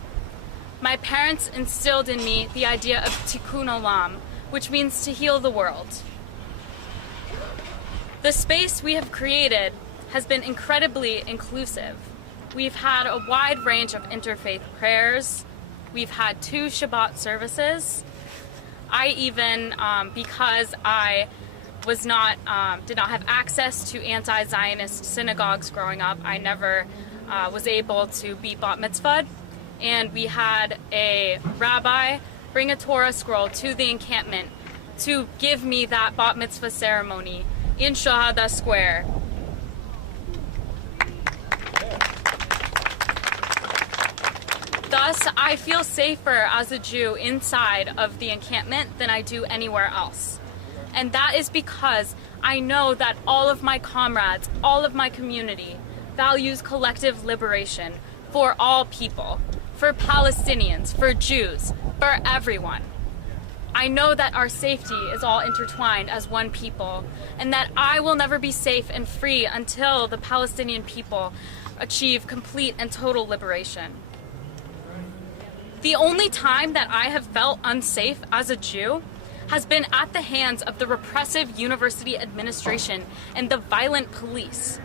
My parents instilled in me the idea of tikkun olam, which means to heal the world. The space we have created has been incredibly inclusive. We've had a wide range of interfaith prayers. We've had 2 Shabbat services. I even, because I was not, did not have access to anti-Zionist synagogues growing up, I never was able to be bat mitzvahed. And we had a rabbi bring a Torah scroll to the encampment to give me that bat mitzvah ceremony in Shahada Square. Thus, I feel safer as a Jew inside of the encampment than I do anywhere else. And that is because I know that all of my comrades, all of my community, values collective liberation for all people, for Palestinians, for Jews, for everyone. I know that our safety is all intertwined as one people, and that I will never be safe and free until the Palestinian people achieve complete and total liberation. The only time that I have felt unsafe as a Jew has been at the hands of the repressive university administration and the violent police.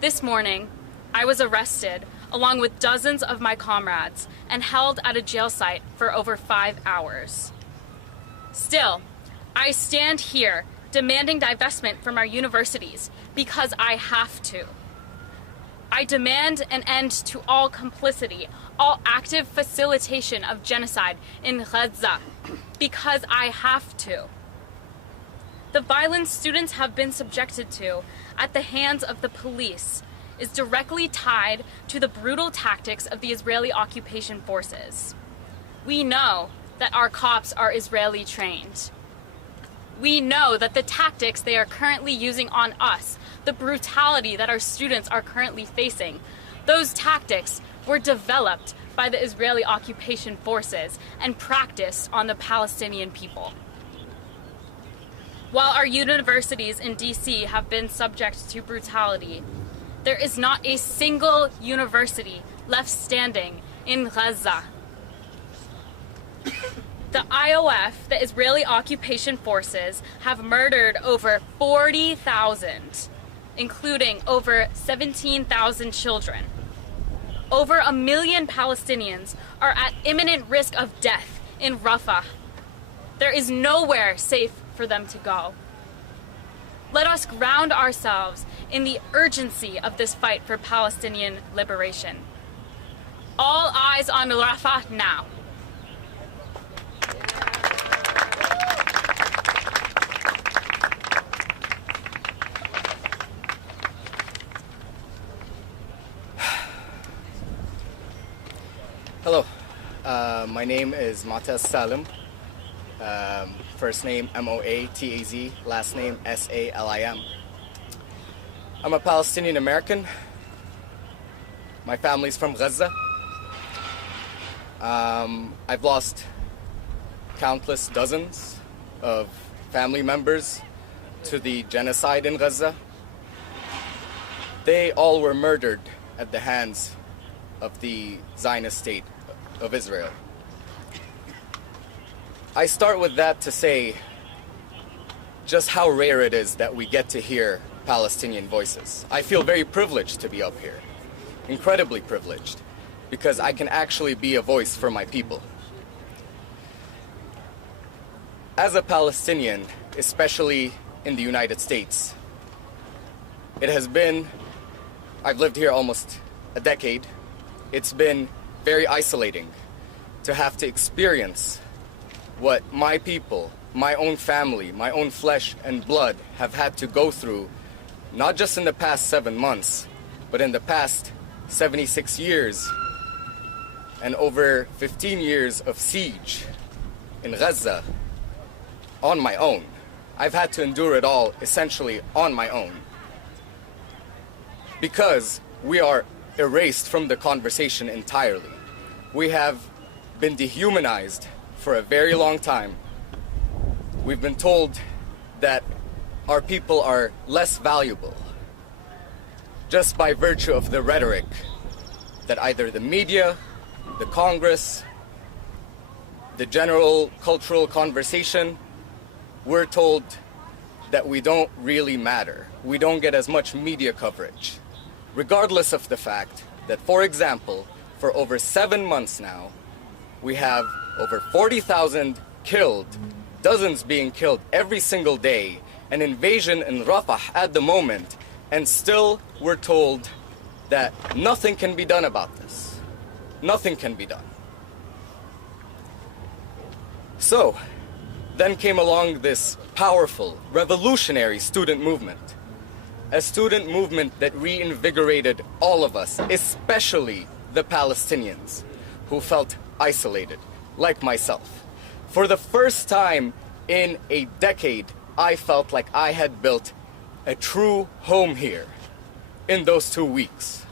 This morning, I was arrested along with dozens of my comrades and held at a jail site for over 5 hours. Still, I stand here demanding divestment from our universities because I have to. I demand an end to all complicity, all active facilitation of genocide in Gaza, because I have to. The violence students have been subjected to at the hands of the police is directly tied to the brutal tactics of the Israeli occupation forces. We know that our cops are Israeli trained. We know that the tactics they are currently using on us, the brutality that our students are currently facing, those tactics were developed by the Israeli occupation forces and practiced on the Palestinian people. While our universities in DC have been subject to brutality, there is not a single university left standing in Gaza. The IOF, the Israeli occupation forces, have murdered over 40,000, including over 17,000 children. Over 1 million Palestinians are at imminent risk of death in Rafah. There is nowhere safe for them to go. Let us ground ourselves in the urgency of this fight for Palestinian liberation. All eyes on Rafah now. Hello, my name is Mataz Salim. First name Moataz, last name Salim. I'm a Palestinian American. My family's from Gaza. I've lost countless dozens of family members to the genocide in Gaza. They all were murdered at the hands of the Zionist state of Israel. I start with that to say just how rare it is that we get to hear Palestinian voices. I feel very privileged to be up here, incredibly privileged, because I can actually be a voice for my people. As a Palestinian, especially in the United States, it has been, I've lived here almost a decade. It's been very isolating to have to experience what my people, my own family, my own flesh and blood have had to go through, not just in the past 7 months, But in the past 76 years and over 15 years of siege in Gaza on my own, I've had to endure it all essentially on my own. Because we are erased from the conversation entirely. We have been dehumanized for a very long time. We've been told that our people are less valuable just by virtue of the rhetoric that either the media, the Congress, the general cultural conversation, we're told that we don't really matter. We don't get as much media coverage. Regardless of the fact that, for example, for over 7 months now, we have over 40,000 killed, dozens being killed every single day, an invasion in Rafah at the moment, and still we're told that nothing can be done about this. Nothing can be done. So, then came along this powerful, revolutionary student movement. A student movement that reinvigorated all of us, especially the Palestinians, who felt isolated, like myself. For the first time in a decade, I felt like I had built a true home here in those 2 weeks.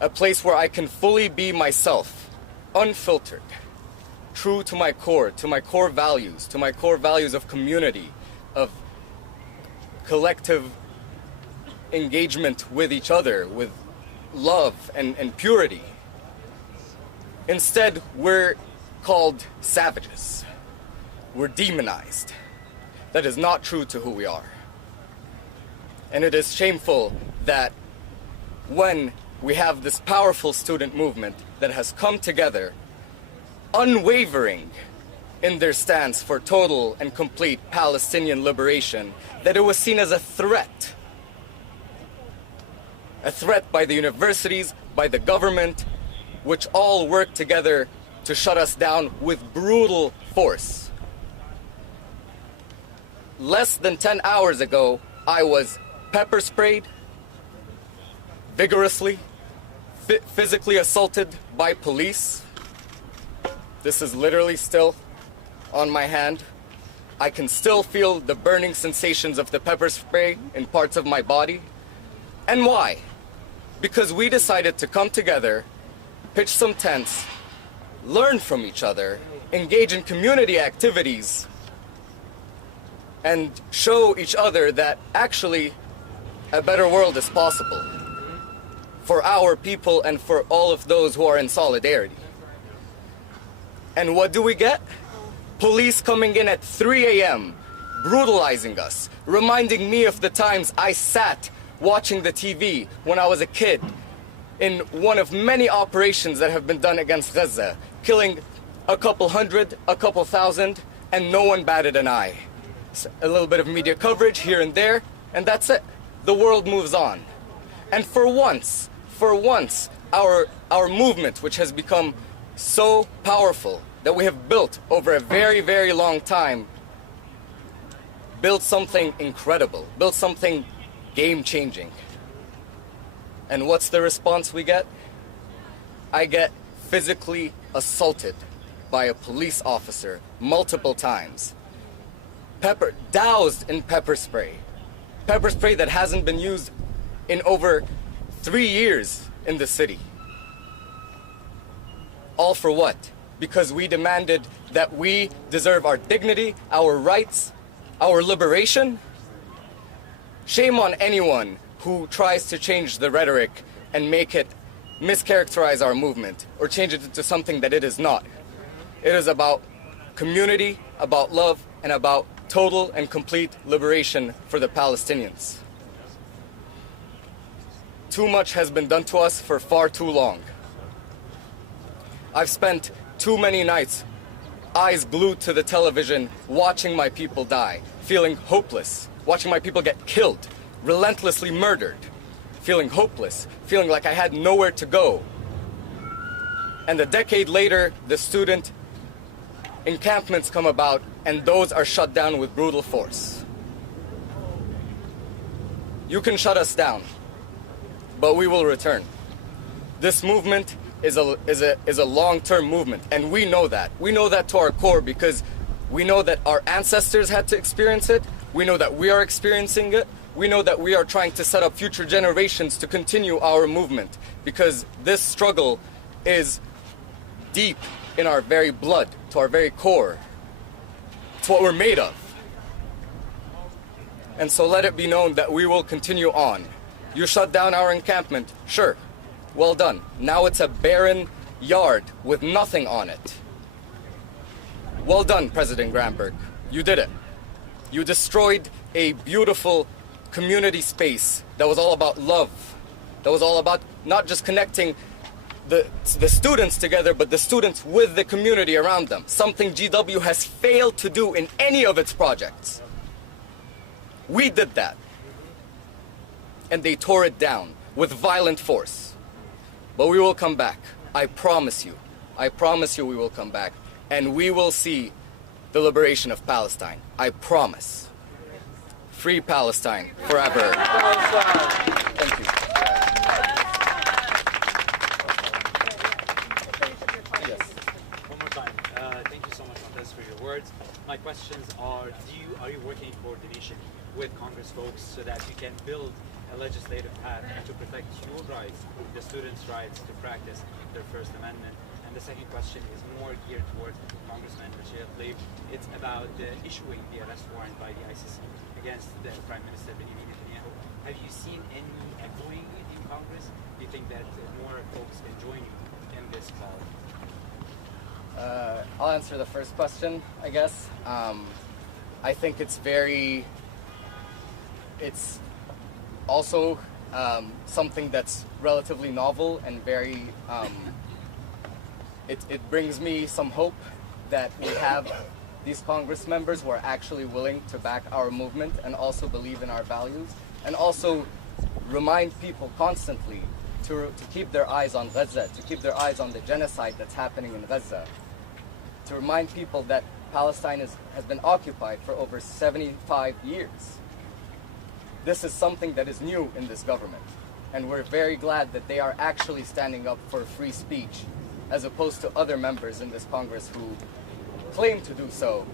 A place where I can fully be myself, unfiltered, true to my core values of community, of collective engagement with each other, with love and purity. Instead, we're called savages. We're demonized. That is not true to who we are. And it is shameful that when we have this powerful student movement that has come together, unwavering in their stance for total and complete Palestinian liberation, that it was seen as a threat. A threat by the universities, by the government, which all work together to shut us down with brutal force. Less than 10 hours ago, I was pepper sprayed, vigorously, physically assaulted by police. This is literally still on my hand. I can still feel the burning sensations of the pepper spray in parts of my body. And why? Because we decided to come together, pitch some tents, learn from each other, engage in community activities, and show each other that actually a better world is possible for our people and for all of those who are in solidarity. And what do we get? Police coming in at 3 a.m., brutalizing us, reminding me of the times I sat watching the TV when I was a kid in one of many operations that have been done against Gaza, killing a couple hundred, a couple thousand, and no one batted an eye. A little bit of media coverage here and there, and that's it. The world moves on. And for once, our movement, which has become so powerful, that we have built over a very, very long time, built something incredible, built something game-changing. And what's the response we get? I get physically assaulted by a police officer multiple times. Doused in pepper spray that hasn't been used in over 3 years in the city. All for what? Because we demanded that we deserve our dignity, our rights, our liberation? Shame on anyone who tries to change the rhetoric and make it mischaracterize our movement or change it into something that it is not. It is about community, about love, and about total and complete liberation for the Palestinians. Too much has been done to us for far too long. I've spent too many nights, eyes glued to the television, watching my people die, feeling hopeless, watching my people get killed, relentlessly murdered, feeling hopeless, feeling like I had nowhere to go. And a decade later, the student encampments come about, and those are shut down with brutal force. You can shut us down, but we will return. This movement is a long-term movement, and we know that. We know that to our core because we know that our ancestors had to experience it. We know that we are experiencing it. We know that we are trying to set up future generations to continue our movement because this struggle is deep in our very blood, to our very core. It's what we're made of. And so let it be known that we will continue on. You shut down our encampment, sure, well done. Now it's a barren yard with nothing on it. Well done, President Granberg. You did it. You destroyed a beautiful community space that was all about love, that was all about not just connecting the students together, but the students with the community around them, something GW has failed to do in any of its projects. We did that. And they tore it down with violent force. But we will come back. I promise you. I promise you we will come back. And we will see the liberation of Palestine. I promise. Free Palestine forever. Thank you. One more time. Thank you so much, Montez, for your words. My questions are, are you working in coordination with Congress folks so that you can build a legislative path to protect your rights, the students' rights to practice their First Amendment? And the second question is more geared towards Congressman Rashida Tlaib. It's about issuing the arrest warrant by the ICC against the Prime Minister Benjamin Netanyahu. Have you seen any echoing in Congress? Do you think that more folks can join you in this call? I'll answer the first question, I guess. I think it's also something that's relatively novel and very, it brings me some hope that we have these Congress members who are actually willing to back our movement and also believe in our values and also remind people constantly to keep their eyes on Gaza, to keep their eyes on the genocide that's happening in Gaza, to remind people that Palestine has been occupied for over 75 years. This is something that is new in this government, and we're very glad that they are actually standing up for free speech as opposed to other members in this Congress who claim to do so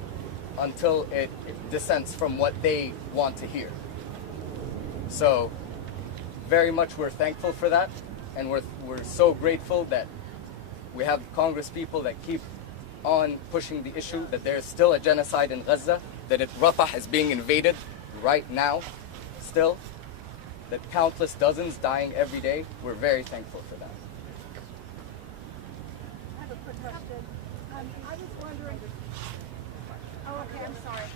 until it dissents from what they want to hear. So very much we're thankful for that, and we're so grateful that we have Congress people that keep on pushing the issue that there is still a genocide in Gaza, that Rafah is being invaded right now still, that countless dozens dying every day. We're very thankful for that. I have a quick question. I was wondering. Oh, okay, I'm sorry.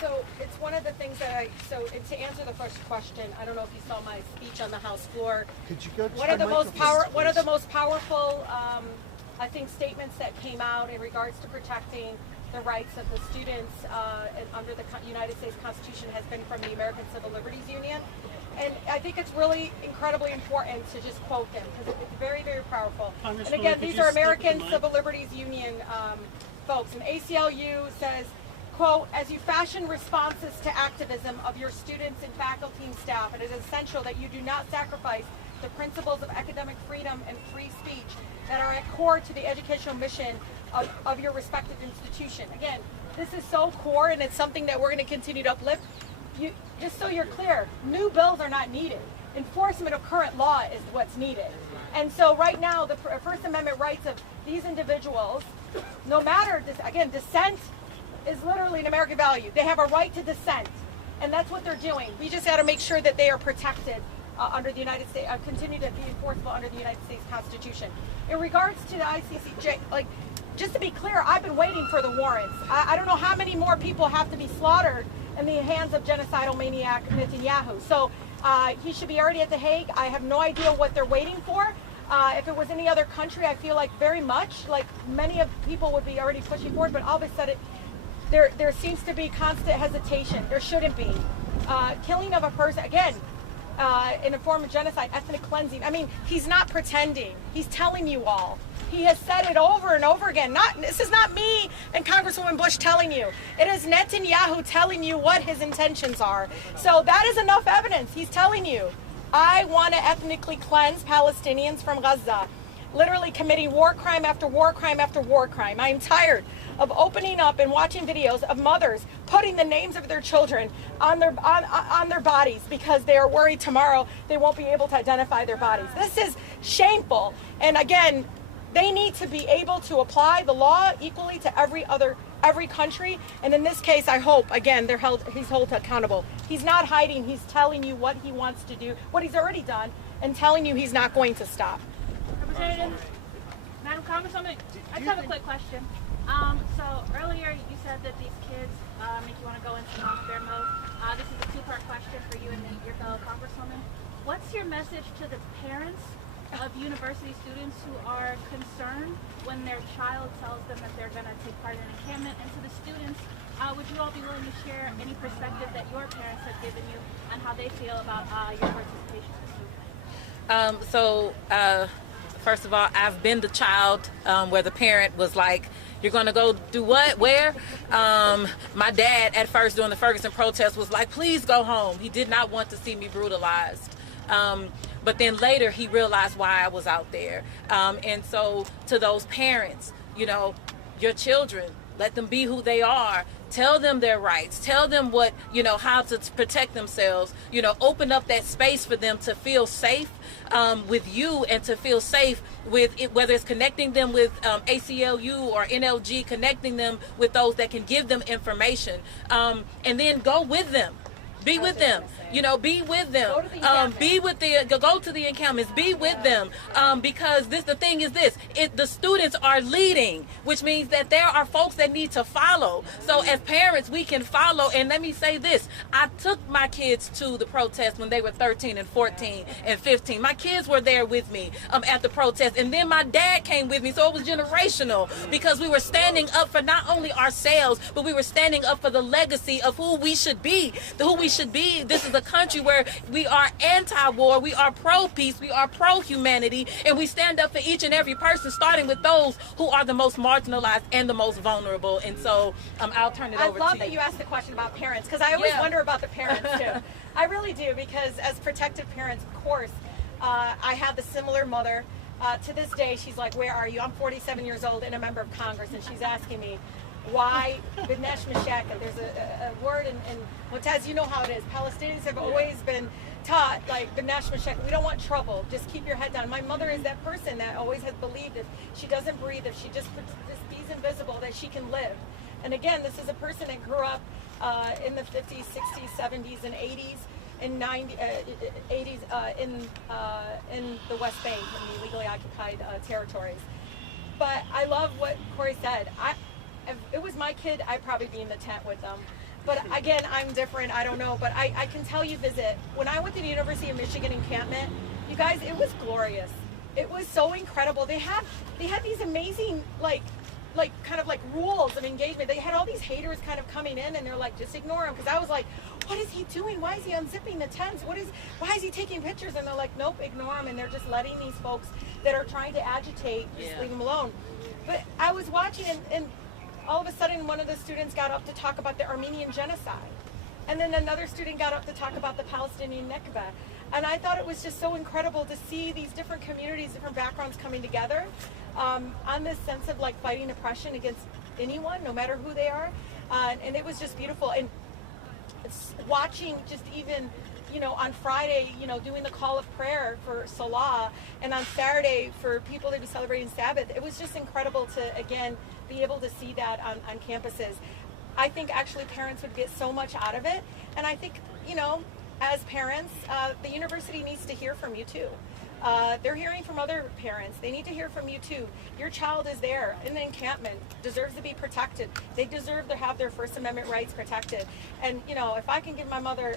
So it's one of the things that to answer the first question, I don't know if you saw my speech on the House floor. Could you go to One of the most powerful, I think, statements that came out in regards to protecting the rights of the students under the United States Constitution has been from the American Civil Liberties Union. And I think it's really incredibly important to just quote them because it's very, very powerful. And again, these are American Civil Liberties Union folks. And ACLU says, quote, as you fashion responses to activism of your students and faculty and staff, it is essential that you do not sacrifice the principles of academic freedom and free speech that are at core to the educational mission of your respective institution. Again, this is so core and it's something that we're going to continue to uplift. Just so you're clear, new bills are not needed. Enforcement of current law is what's needed. And so right now, the First Amendment rights of these individuals, no matter, again, dissent is literally an American value. They have a right to dissent, and that's what they're doing. We just got to make sure that they are protected under the United States, continue to be enforceable under the United States Constitution. In regards to the ICC, just to be clear, I've been waiting for the warrants. I don't know how many more people have to be slaughtered in the hands of genocidal maniac Netanyahu. So he should be already at The Hague. I have no idea what they're waiting for. If it was any other country, I feel like very much like many of people would be already pushing forward, but all of a sudden there seems to be constant hesitation. There shouldn't be. Killing of a person, again, in a form of genocide, ethnic cleansing. I mean, he's not pretending. He's telling you all. He has said it over and over again. This is not me and Congresswoman Bush telling you. It is Netanyahu telling you what his intentions are. So that is enough evidence. He's telling you, I want to ethnically cleanse Palestinians from Gaza, literally committing war crime after war crime after war crime. I am tired of opening up and watching videos of mothers putting the names of their children on their bodies because they are worried tomorrow they won't be able to identify their bodies. This is shameful. And again, they need to be able to apply the law equally to every country. And in this case, I hope, again, he's held accountable. He's not hiding. He's telling you what he wants to do, what he's already done, and telling you he's not going to stop. Representative, Madam Congresswoman, I just have a quick question. So earlier you said that these kids make you want to go into non-bear mode. This is a two-part question for you and your fellow Congresswoman. What's your message to the parents of university students who are concerned when their child tells them that they're going to take part in an encampment? And to the students, would you all be willing to share any perspective that your parents have given you on how they feel about your participation in this movement? First of all, I've been the child where the parent was like, you're going to go do what? Where? My dad, at first during the Ferguson protest, was like, please go home. He did not want to see me brutalized. But then later he realized why I was out there. And so to those parents, you know, your children, let them be who they are. Tell them their rights. Tell them what, you know, how to protect themselves. You know, open up that space for them to feel safe with you and to feel safe with it, whether it's connecting them with ACLU or NLG, connecting them with those that can give them information. And then go with them. Be with them, you know, be with them, go to the encampments, be with them, because the thing is this, the students are leading, which means that there are folks that need to follow. So as parents, we can follow. And let me say this, I took my kids to the protest when they were 13 and 14 and 15. My kids were there with me at the protest, and then my dad came with me, so it was generational, because we were standing up for not only ourselves, but we were standing up for the legacy of who we should be, should be. This is a country where we are anti-war, we are pro-peace, we are pro-humanity, and we stand up for each and every person, starting with those who are the most marginalized and the most vulnerable. And so I'll turn it over to you. I love that you asked the question about parents, because I always wonder about the parents too. I really do, because as protective parents, of course, I have the similar mother. To this day, she's like, where are you? I'm 47 years old and a member of Congress, and she's asking me, why B'nesh Meshach? And there's a word in Motaz, you know how it is. Palestinians have always been taught, like, B'nesh Meshach, we don't want trouble, just keep your head down. My mother is that person that always has believed if she doesn't breathe, if she just be's invisible, that she can live. And again, this is a person that grew up in the 50s, 60s, 70s, and 80s, and 80s in the West Bank, in the illegally occupied territories. But I love what Cori said. If it was my kid, I'd probably be in the tent with them. But again, I'm different, I don't know. But I can tell you, when I went to the University of Michigan encampment, you guys, it was glorious. It was so incredible. They had these amazing, kind of rules of engagement. They had all these haters kind of coming in, and they're like, just ignore him. Because I was like, what is he doing? Why is he unzipping the tents? Why is he taking pictures? And they're like, nope, ignore him. And they're just letting these folks that are trying to agitate, just leave them alone. But I was watching, and all of a sudden, one of the students got up to talk about the Armenian genocide. And then another student got up to talk about the Palestinian Nakba. And I thought it was just so incredible to see these different communities, different backgrounds coming together on this sense of fighting oppression against anyone, no matter who they are. And it was just beautiful. And watching just even, on Friday, doing the call of prayer for Salah, and on Saturday for people to be celebrating Sabbath, it was just incredible to, again, be able to see that on campuses. I think actually parents would get so much out of it. And I think, as parents, the university needs to hear from you too. They're hearing from other parents. They need to hear from you too. Your child is there in the encampment, deserves to be protected. They deserve to have their First Amendment rights protected. And, if I can give my mother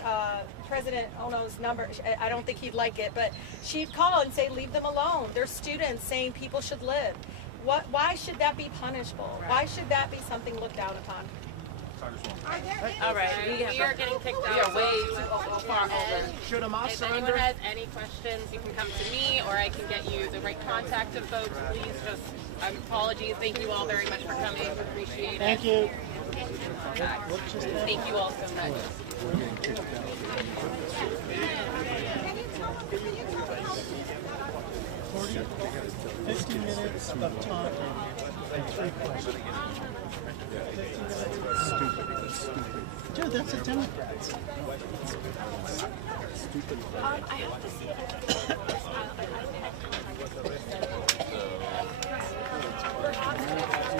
President Ono's number, I don't think he'd like it, but she'd call and say, leave them alone. They're students saying people should live. Why should that be punishable? Why should that be something looked down upon? All right, We are getting kicked out. We are way so too far over. Should Hamas If anyone surrender? has any questions, you can come to me, or I can get you the right contact of folks. Please just, apologies. Thank you all very much for coming. Appreciate it. Thank you. Thank you all so much. 50 minutes of talking and 3 questions. 50 minutes. Dude, that's a Democrat. I have to see it. Perhaps